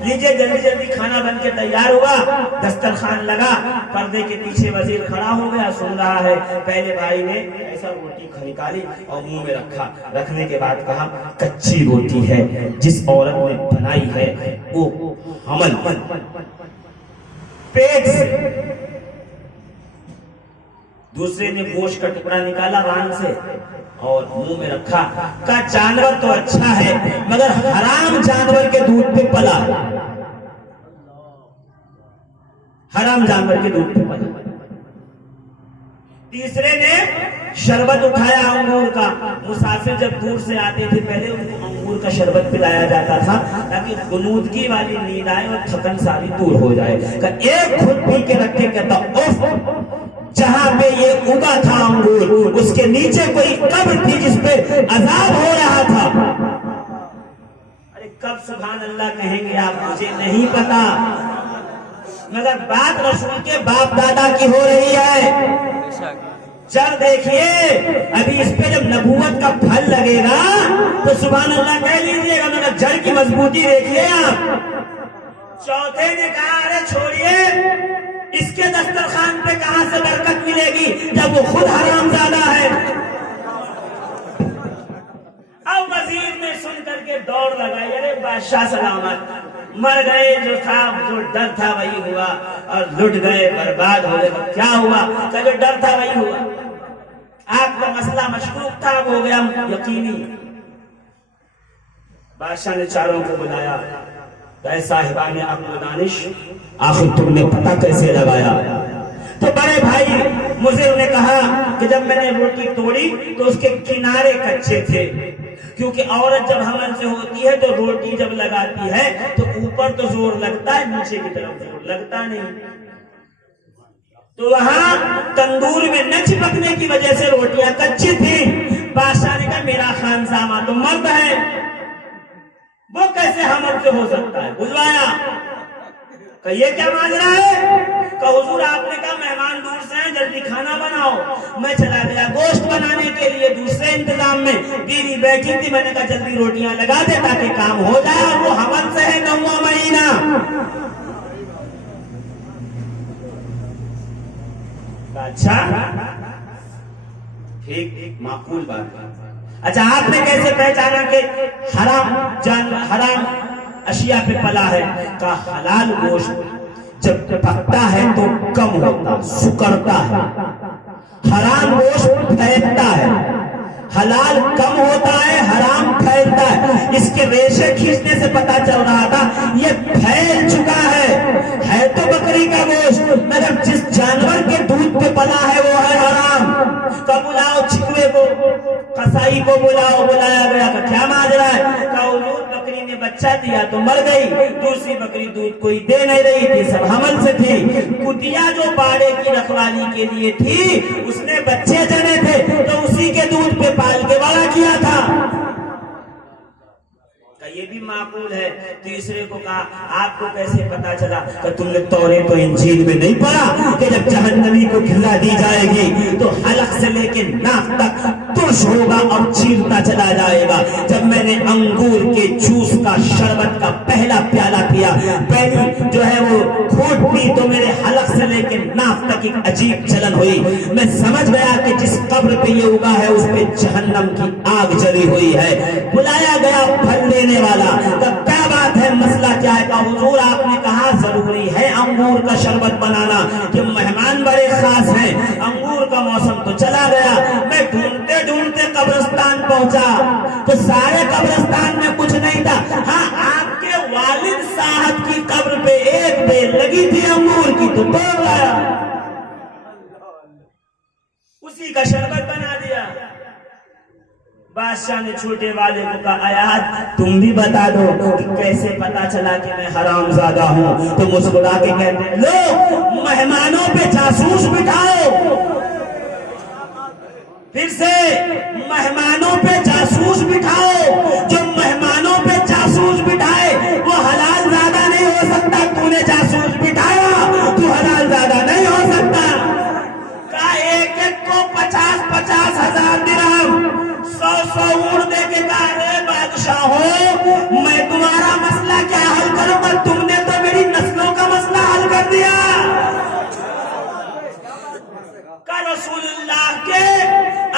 لیجیے جلدی جلدی کھانا بن کے تیار ہوا، دسترخوان لگا، پردے کے پیچھے وزیر کھڑا ہو گیا، سن رہا ہے۔ پہلے بھائی نے ایسا روٹی نکالی اور منہ میں رکھا، رکھنے کے بعد کہا کچی روٹی ہے، جس عورت نے بنائی ہے وہ حمل پیٹ سے۔ دوسرے نے گوشت کا ٹکڑا نکالا ران سے اور منہ میں رکھا، کہا جانور تو اچھا ہے مگر حرام جانور کے دودھ پہ پلا، حرام جانور کے دودھ پہ پلا۔ تیسرے نے شربت اٹھایا انگور کا، مسافر جب دور سے آتے تھے پہلے ان کو انگور کا شربت پلایا جاتا تھا تاکہ غنودگی والی نیند آئے اور تھکن ساری دور ہو جائے۔ کہ ایک خود پی کے رکھے، کہتا اوف، جہاں پہ یہ اگا تھا انگور اس کے نیچے کوئی قبر تھی جس پہ عذاب ہو رہا تھا۔ ارے کب سبحان اللہ کہیں گے آپ، مجھے نہیں پتا، مگر بات رسول کے باپ دادا کی ہو رہی ہے۔ چل دیکھیے ابھی اس پہ جب نبوت کا پھل لگے گا تو سبحان اللہ کہہ لیجیے گا، مگر جڑ کی مضبوطی دیکھیے آپ۔ چوتھے نے کہا ارے چھوڑیے، اس کے دسترخوان پہ کہاں سے برکت ملے گی جب وہ خود حرام زادہ ہے۔ اب وزیر نے سن کر کے دوڑ لگائی، ارے بادشاہ سلامت، مر گئے جو تھا، جو ڈر تھا وہی ہوا، اور لٹ گئے برباد ہو گئے، کیا ہوا کہ جو ڈر تھا وہی ہوا، آپ کا مسئلہ مشکوک تھا وہ ہو گیا یقینی۔ بادشاہ نے چاروں کو بلایا، اے صاحبان عقل و دانش، آخر تم نے پتہ کیسے لگایا؟ تو بڑے بھائی مضر نے کہا کہ جب میں نے روٹی توڑی تو اس کے کنارے کچے تھے، کیونکہ عورت جب حمل سے ہوتی ہے تو روٹی جب لگاتی ہے تو اوپر تو زور لگتا ہے، نیچے کی طرف زور لگتا نہیں، تو وہاں تندور میں نہ چپکنے کی وجہ سے روٹیاں کچی تھی۔ بادشاہ نے کہا میرا خانزامہ تو مرد ہے، وہ کیسے حمل سے ہو سکتا ہے؟ بلوایا، کہ یہ کیا ماجرا ہے؟ کہ حضور آپ نے کہا مہمان دور سے ہیں، جلدی کھانا بناؤ۔ میں چلا گیا گوشت بنانے کے لیے دوسرے انتظام میں، بیوی بیٹھی تھی، میں نے کہا جلدی روٹیاں لگا دے تاکہ کام ہو جائے، اور وہ حمل سے ہے 9واں مہینہ۔ اچھا ٹھیک، معقول بات۔ اچھا آپ نے کیسے پہچانا کہ حرام اشیاء پہ پلا ہے؟ کا حلال گوشت جب پکتا ہے تو کم ہوتا، سکڑتا ہے، حرام گوشت پھیلتا ہے، حلال کم ہوتا ہے، حرام پھیلتا ہے۔ اس کے ریشے کھینچنے سے پتا چل رہا تھا یہ پھیل چکا ہے تو بکری کا گوشت، مگر جس جانور کے دودھ پہ پلا ہے وہ ہے حرام۔ کا بلاؤ چکوے کو، قصائی کو بلاؤ، بلایا گیا کہ کیا ماجرا ہے؟ کہ حضور بکری نے بچہ دیا تو مر گئی، دوسری بکری دودھ کوئی دے نہیں رہی تھی، سب حمل سے تھی۔ کتیا جو باڑے کی رکھوالی کے لیے تھی اس نے بچے جنے تھے تو اس اسی کے دودھ پہ پال کے بڑا کیا تھا. یہ بھی معقول ہے. تیسرے کو کہا آپ کو کیسے پتا چلا؟ کہ تم نے توریت و انجیل میں نہیں پڑھا کہ جب جہنمی کو کھلا دی جائے گی تو حلق سے لے کے ناک تک ترش ہوگا اور چیرتا چلا جائے گا. جب میں نے انگور کے جوس کا شربت کا پہلا پیالہ پیا، پہلی جو ہے وہ گھونٹ پی تو میرے حلق سے لے کے ناک تک ایک عجیب جلن ہوئی. میں سمجھ گیا کہ جس قبر پہ یہ اگا ہے اس پہ جہنم کی آگ جلی ہوئی ہے. بلایا گیا پھل لینے والا. کیا بات ہے، مسئلہ کیا ہے؟ کہ حضور آپ نے کہا ضروری ہے انگور کا شربت بنانا کہ مہمان بڑے خاص ہیں. انگور کا موسم تو چلا گیا. میں ڈھونڈتے ڈھونڈتے قبرستان پہنچا تو سارے قبرستان میں کچھ نہیں تھا. ہاں آپ کے والد صاحب کی قبر پہ ایک بیل لگی تھی انگور کی تو توڑ گیا، اسی کا شربت بنا دیا. بادشاہ نے چھوٹے والے کو کہا آیات تم بھی بتا دو کہ کیسے پتا چلا کہ میں حرام زادہ ہوں. تو مسکرا کے کہتے ہیں لو مہمانوں پہ جاسوس بٹھاؤ. پھر سے مہمانوں پہ جاسوس بٹھاؤ. جو مہمانوں پہ جاسوس بٹھائے وہ حلال زادہ نہیں ہو سکتا. تو نے جاسوس بٹھایا تو حلال زادہ نہیں ہو سکتا. کہا ایک ایک کو 50,000 درہم 100 اونٹ دے کے کہا رے بادشاہ ہو میں تمہارا مسئلہ کیا حل کروں گا؟ تم نے تو میری نسلوں کا مسئلہ حل کر دیا. کہ رسول اللہ کے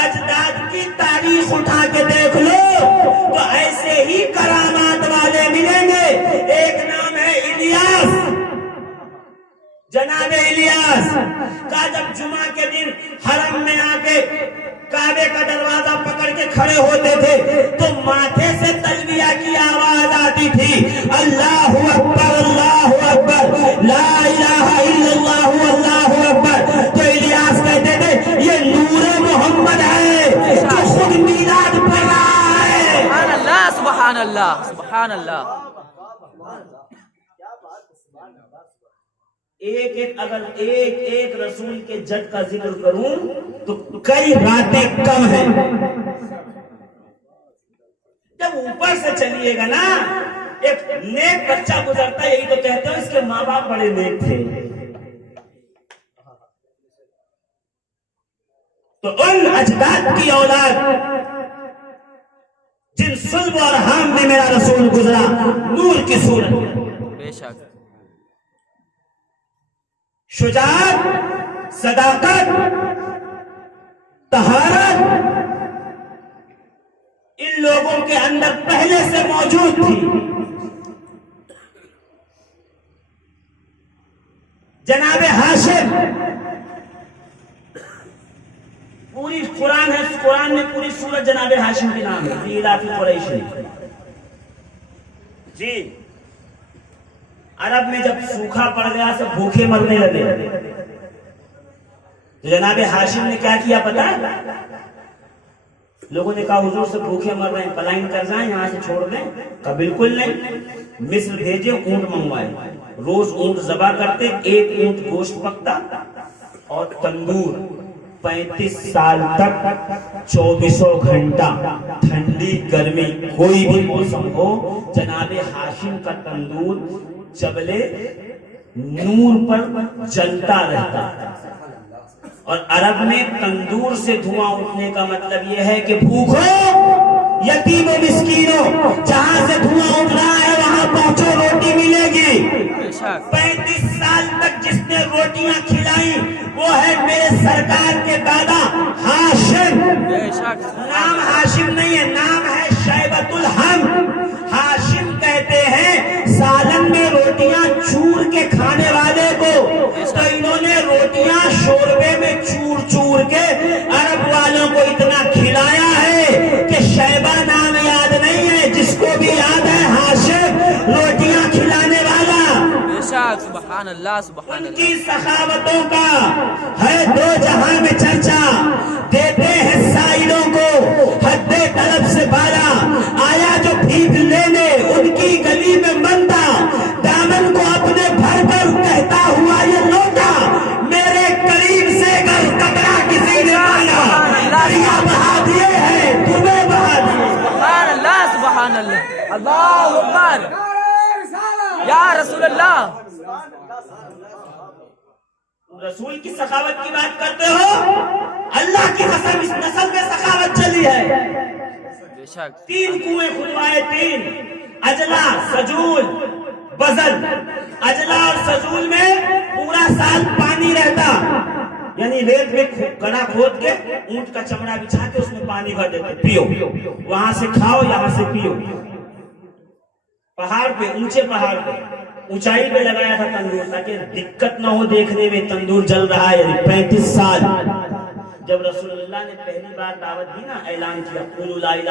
اجداد کی تاریخ اٹھا کے دیکھ لو تو ایسے ہی کرامات والے ملیں گے. ایک نام ہے الیاس، جناب الیاس. کا جب جمعہ کے دن حرم میں آ کے کعبے کا دروازہ پکڑ کے کھڑے ہوتے تھے تو ماتھے سے تلبیہ کی آواز آتی تھی اللہ اکبر اللہ اکبر لا الہ الا اللہ اللہ اکبر. تو الیاس کہتے تھے یہ نور محمد ہے جو خود میلاد پڑھ رہا ہے. سبحان اللہ سبحان اللہ سبحان اللہ. اگر ایک رسول کے جد کا ذکر کروں تو کئی راتیں کم ہیں. جب اوپر سے چلیے گا نا ایک نیک بچہ گزرتا ہے، یہی تو کہتے ہیں اس کے ماں باپ بڑے نیک تھے. تو ان اجداد کی اولاد جن صلب اور حام میں میرا رسول گزرا نور کی صورت بے شک شجاعت، صداقت، طہارت ان لوگوں کے اندر پہلے سے موجود تھی. جناب ہاشم پوری قرآن میں پوری سورت جناب ہاشم کے نام ہے. ایلاف قریش جی. عرب میں جب سوکھا پڑ گیا سب بھوکے مرنے لگے تو جناب ہاشم نے کیا کیا پتا؟ لوگوں نے کہا حضور سے بھوکے مر رہے ہیں پلائن کر جائیں یہاں سے چھوڑ دیں. کہا بالکل نہیں. مصر بھیجے اونٹ منگوائے. روز اونٹ ذبح کرتے، ایک اونٹ گوشت پکتا اور تندور 35 سال تک 24 گھنٹہ ٹھنڈی گرمی کوئی بھی موسم ہو جناب ہاشم کا تندور چبلے نور پر جلتا رہتا. اور عرب میں تندور سے دھواں اٹھنے کا مطلب یہ ہے کہ بھوکو یتیم و مسکینوں جہاں سے دھواں اٹھ رہا ہے وہاں پہنچو روٹی ملے گی. 35 سال تک جس نے روٹیاں کھلائی وہ ہے میرے سرکار کے دادا ہاشم. نام ہاشم نہیں ہے، نام ہے شیبۃ الحم. ہاشم کہتے ہیں سالن میں روٹیاں چور کے کھانے والے کو. تو انہوں نے روٹیاں شوربے میں چور چور کے عرب والوں کو اتنا کھلایا ہے کہ شیبہ نام یاد نہیں ہے، جس کو بھی یاد ہے ہاشم روٹیاں کھلانے والا. سبحان اللہ سبحان ان اللہ. کی سخاوتوں کا ہے دو جہاں میں چرچا. دیتے ہیں سائلوں کو حد طلب سے بالا. آیا جو بھیک لینے ان کی گلی میں منتا دامن کو اپنے بھر پر کہتا ہوا یہ لوٹا. میرے قریب سے اگر کپڑا کسی نے مانگا دریا بہا اللہ اکبر یا رسول اللہ. رسول کی سخاوت کی بات کرتے ہو؟ اللہ کی قسم اس نسل میں سخاوت چلی ہے. بے شک 3 کنویں کھدوائے، 3 اجلا، سجول، بزل. اجلا اور سجول میں پورا سال پانی رہتا، یعنی ریت میں گڑھا کھود کے اونٹ کا چمڑا بچھا کے اس میں پانی بھر دیتے، پیو، وہاں سے کھاؤ یہاں سے پیو. پہاڑ پہ، اونچے پہاڑ پہ اونچائی پہ لگایا تھا تندور تاکہ دقت نہ ہو دیکھنے میں تندور جل رہا ہے. یعنی 35 سال. جب رسول اللہ نے پہلی بار دعوت دی نا، اعلان کیا قولوا لا الہ